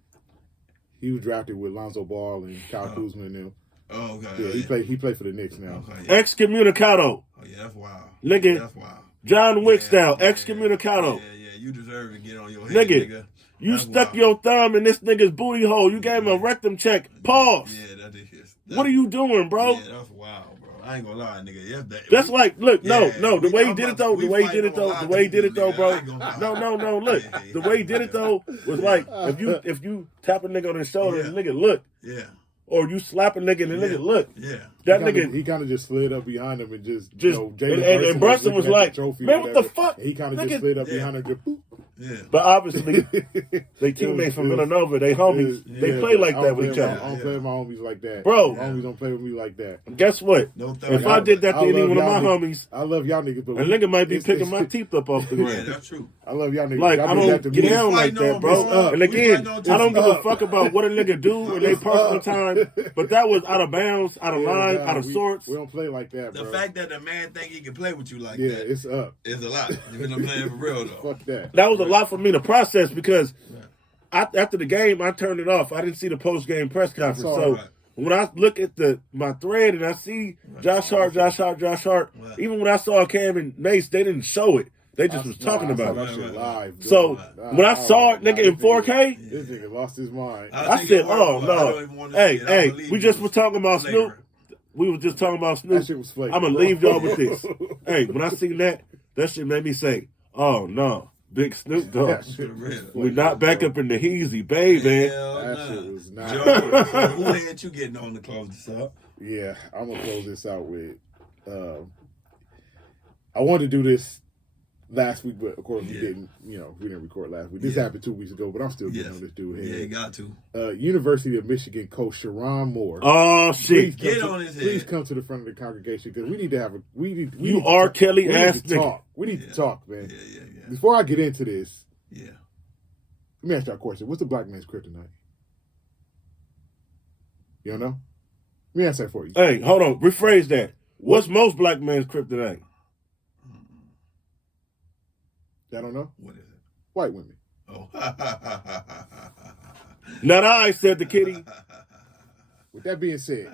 He was drafted with Lonzo Ball and Kyle Kuzma and them. Oh, okay. Yeah, he played for the Knicks now. Okay, yeah. Excommunicado. Oh, yeah, that's wild. Nigga, that's wild. John Wick style. Excommunicado. Yeah, you deserve to get on your head, nigga. You stuck your thumb in this nigga's booty hole. You gave him a rectum check. Pause. Yeah, that is. What are you doing, bro? Yeah, that's wild, bro. I ain't gonna lie, nigga. That's like, look, no. The way he did it though, bro. No. Look, the way he did it though was like, if you tap a nigga on his shoulder, and the nigga look. Yeah. Or you slap a nigga and the nigga look. Yeah. That nigga. He kind of just slid up behind him and just and Brunson was like, man, what the fuck? He kind of just slid up behind him. Yeah. But obviously, they teammates from Villanova, they homies, they play like that with each other. I don't play with my homies like that. Bro. My homies don't play with me like that. Guess what? If I did that to any one of my homies, I love y'all niggas, but a nigga might be picking my teeth up off the ground. Yeah, that's true. I love y'all niggas. Like, I don't get down like that, bro. And again, I don't give a fuck about what a nigga do in their personal time, but that was out of bounds, out of line, out of sorts. We don't play like that, bro. The fact that the man think he can play with you like that. Yeah, it's up. It's a lot. You know what I'm saying? For real, though. Fuck that. That was a lot for me to process because after the game, I turned it off. I didn't see the post-game press conference. So when I look at my thread and I see Josh Hart, even when I saw Cam and Mace, they didn't show it. They just was talking about it. Live, so when I saw it, nigga, in 4K, this nigga lost his mind. I said, "Oh no, hey, we just were talking about Snoop. We were just talking about Snoop. That shit was flaky. I'm gonna leave y'all with this. Hey, when I seen that shit made me say, "Oh no, Big Snoop Dogg. We're not back up in the heezy, baby." That shit was not. So who had you getting on to close this up? Yeah, I'm gonna close this out with. I wanted to do this last week, but of course we didn't. We didn't record last week. This happened 2 weeks ago, but I'm still getting on this dude here. Yeah, you got to. University of Michigan coach Sharon Moore. Oh shit! Get on his head. Please come to the front of the congregation because we need to have a. You are Kelly ass nigga. We need to talk, man. Yeah. Before I get into this, let me ask y'all a question. What's the black man's kryptonite? You don't know? Let me answer that for you. Hey, hold on. Rephrase that. What's most black man's kryptonite? I don't know. What is it? White women. Oh. Not I, said the kitty. With that being said,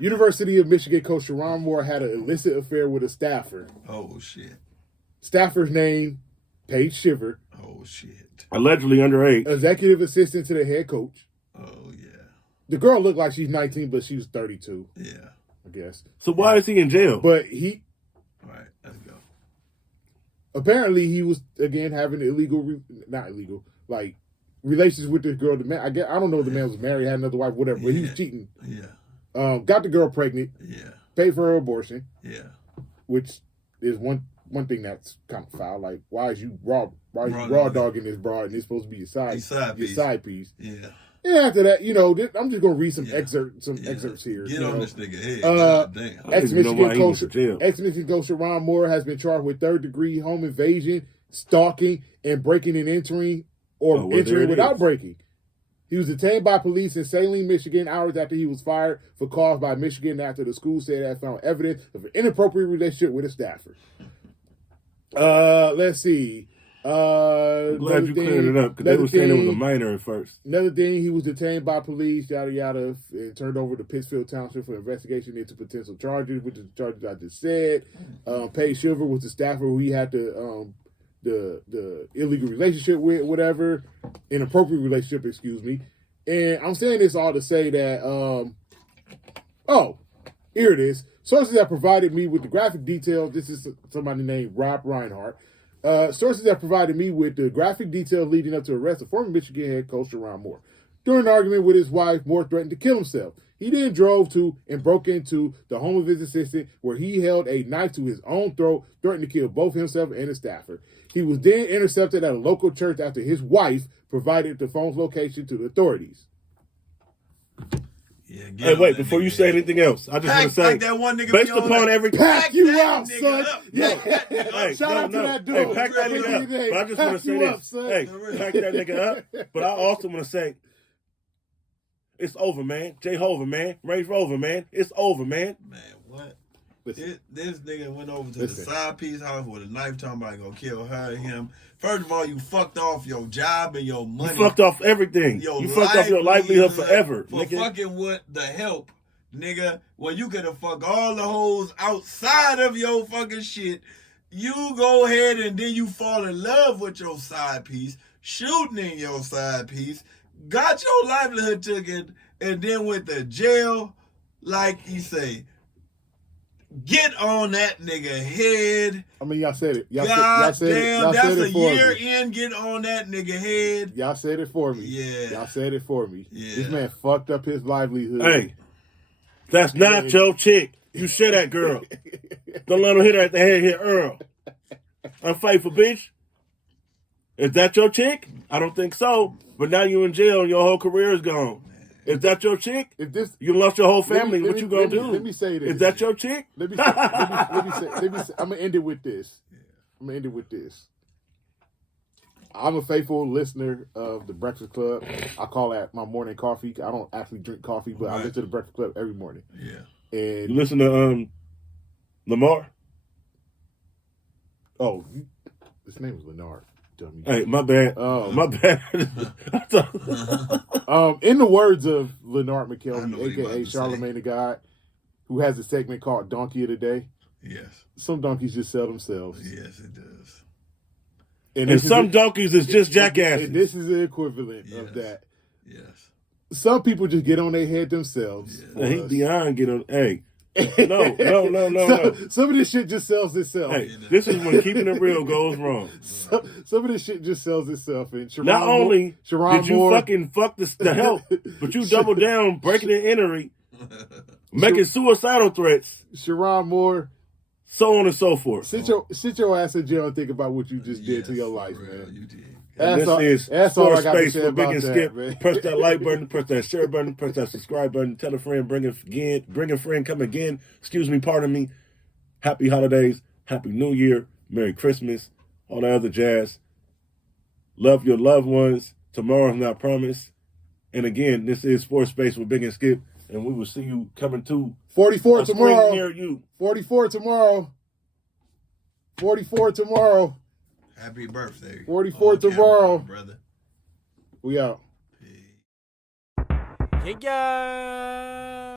University of Michigan coach Sharon Moore had an illicit affair with a staffer. Oh, shit. Staffer's name, Paige Shiver. Oh, shit. Allegedly underage. Executive assistant to the head coach. Oh, yeah. The girl looked like she's 19, but she was 32. Yeah. I guess. So why is he in jail? But all right, let's go. Apparently he was, again, having relations with this girl. The man, I don't know if the man was married, had another wife, whatever, but he was cheating. Yeah. Got the girl pregnant. Yeah. Paid for her abortion. Yeah. Which is one thing that's kind of foul. Like, why is you raw dogging this broad and it's supposed to be your side piece? Yeah. And after that, I'm just gonna read some excerpts here. Get on this nigga head. Damn. Ex-Michigan coach Sharon Moore has been charged with third-degree home invasion, stalking, and breaking and entering, or entering without breaking. He was detained by police in Saline, Michigan, hours after he was fired for cause by Michigan after the school said it had found evidence of an inappropriate relationship with a staffer. Let's see. I'm glad you cleared it up because they were saying it was a minor at first. Another thing, he was detained by police, yada yada, and turned over to Pittsfield Township for investigation into potential charges, which is the charges I just said. Paige Silver was the staffer who he had the illegal relationship with, whatever, inappropriate relationship, excuse me. And I'm saying this all to say that, here it is. Sources that provided me with the graphic details. This is somebody named Rob Reinhardt. Sources that provided me with the graphic details leading up to the arrest of former Michigan head coach Sharon Moore. During an argument with his wife, Moore threatened to kill himself. He then drove to and broke into the home of his assistant, where he held a knife to his own throat, threatening to kill both himself and his staffer. He was then intercepted at a local church after his wife provided the phone's location to the authorities. Yeah, hey, wait, before you say anything else, I just want to say, like that one nigga based upon everything. Pack you out, son. Hey, shout out to that dude. Hey, pack that nigga up. But I just want to say this. Hey, pack that nigga up. But I also want to say, it's over, man. Jehovah, man. Range Rover, man. It's over, man. Man, what? This nigga went over to the side piece house with a knife, talking about gonna kill her and him. First of all, you fucked off your job and your money. You fucked off everything. You fucked off your livelihood forever, for nigga. Fucking with the help, nigga. Well, you could have fucked all the hoes outside of your fucking shit. You go ahead and then you fall in love with your side piece, shooting in your side piece, got your livelihood taken, and then went to jail, like you say. Get on that nigga head. I mean, y'all said it. God said damn, it. that's said a it for year me. in. Get on that nigga head. Y'all said it for me. Yeah. Y'all said it for me. Yeah. This man fucked up his livelihood. Hey, that's not your chick. You share that girl. Don't let him hit her at the head, hit Earl. Unfaithful bitch. Is that your chick? I don't think so. But now you in jail and your whole career is gone. Is that your chick? If this, you lost your whole family. What you gonna do? Let me say this. Is that your chick? Let me say, I'm gonna end it with this. I'm a faithful listener of the Breakfast Club. I call that my morning coffee. I don't actually drink coffee, but I listen to the Breakfast Club every morning. Yeah. And you listen to Lamar? Oh, his name was Leonard. Dummy. Hey, my bad. My bad. In the words of Leonard McKelvey, a.k.a. Charlemagne the God, who has a segment called Donkey of the Day. Yes. Some donkeys just sell themselves. Yes, it does. And some donkeys is just jackasses. And this is the equivalent of that. Yes. Some people just get on their head themselves. Yeah. He beyond get on. Hey. No. Some of this shit just sells itself. Hey, this is when keeping it real goes wrong. Some of this shit just sells itself. And not only did you fucking fuck the help, but you double down, breaking and entering, making suicidal threats. Sharon Moore. So on and so forth. Sit your ass in jail and think about what you just did to your life, man. You did. And this is Sports Space with Big and Skip. Man. Press that like button, press that share button, press that subscribe button. Tell a friend, bring a friend, come again. Excuse me, pardon me. Happy holidays, happy New Year, Merry Christmas, all that other jazz. Love your loved ones. Tomorrow's not promised. And again, this is Sports Space with Big and Skip, and we will see you coming to 44 tomorrow. Near you. 44 tomorrow. 44 tomorrow. Happy birthday. 44 tomorrow. Brother. We out. Yeah.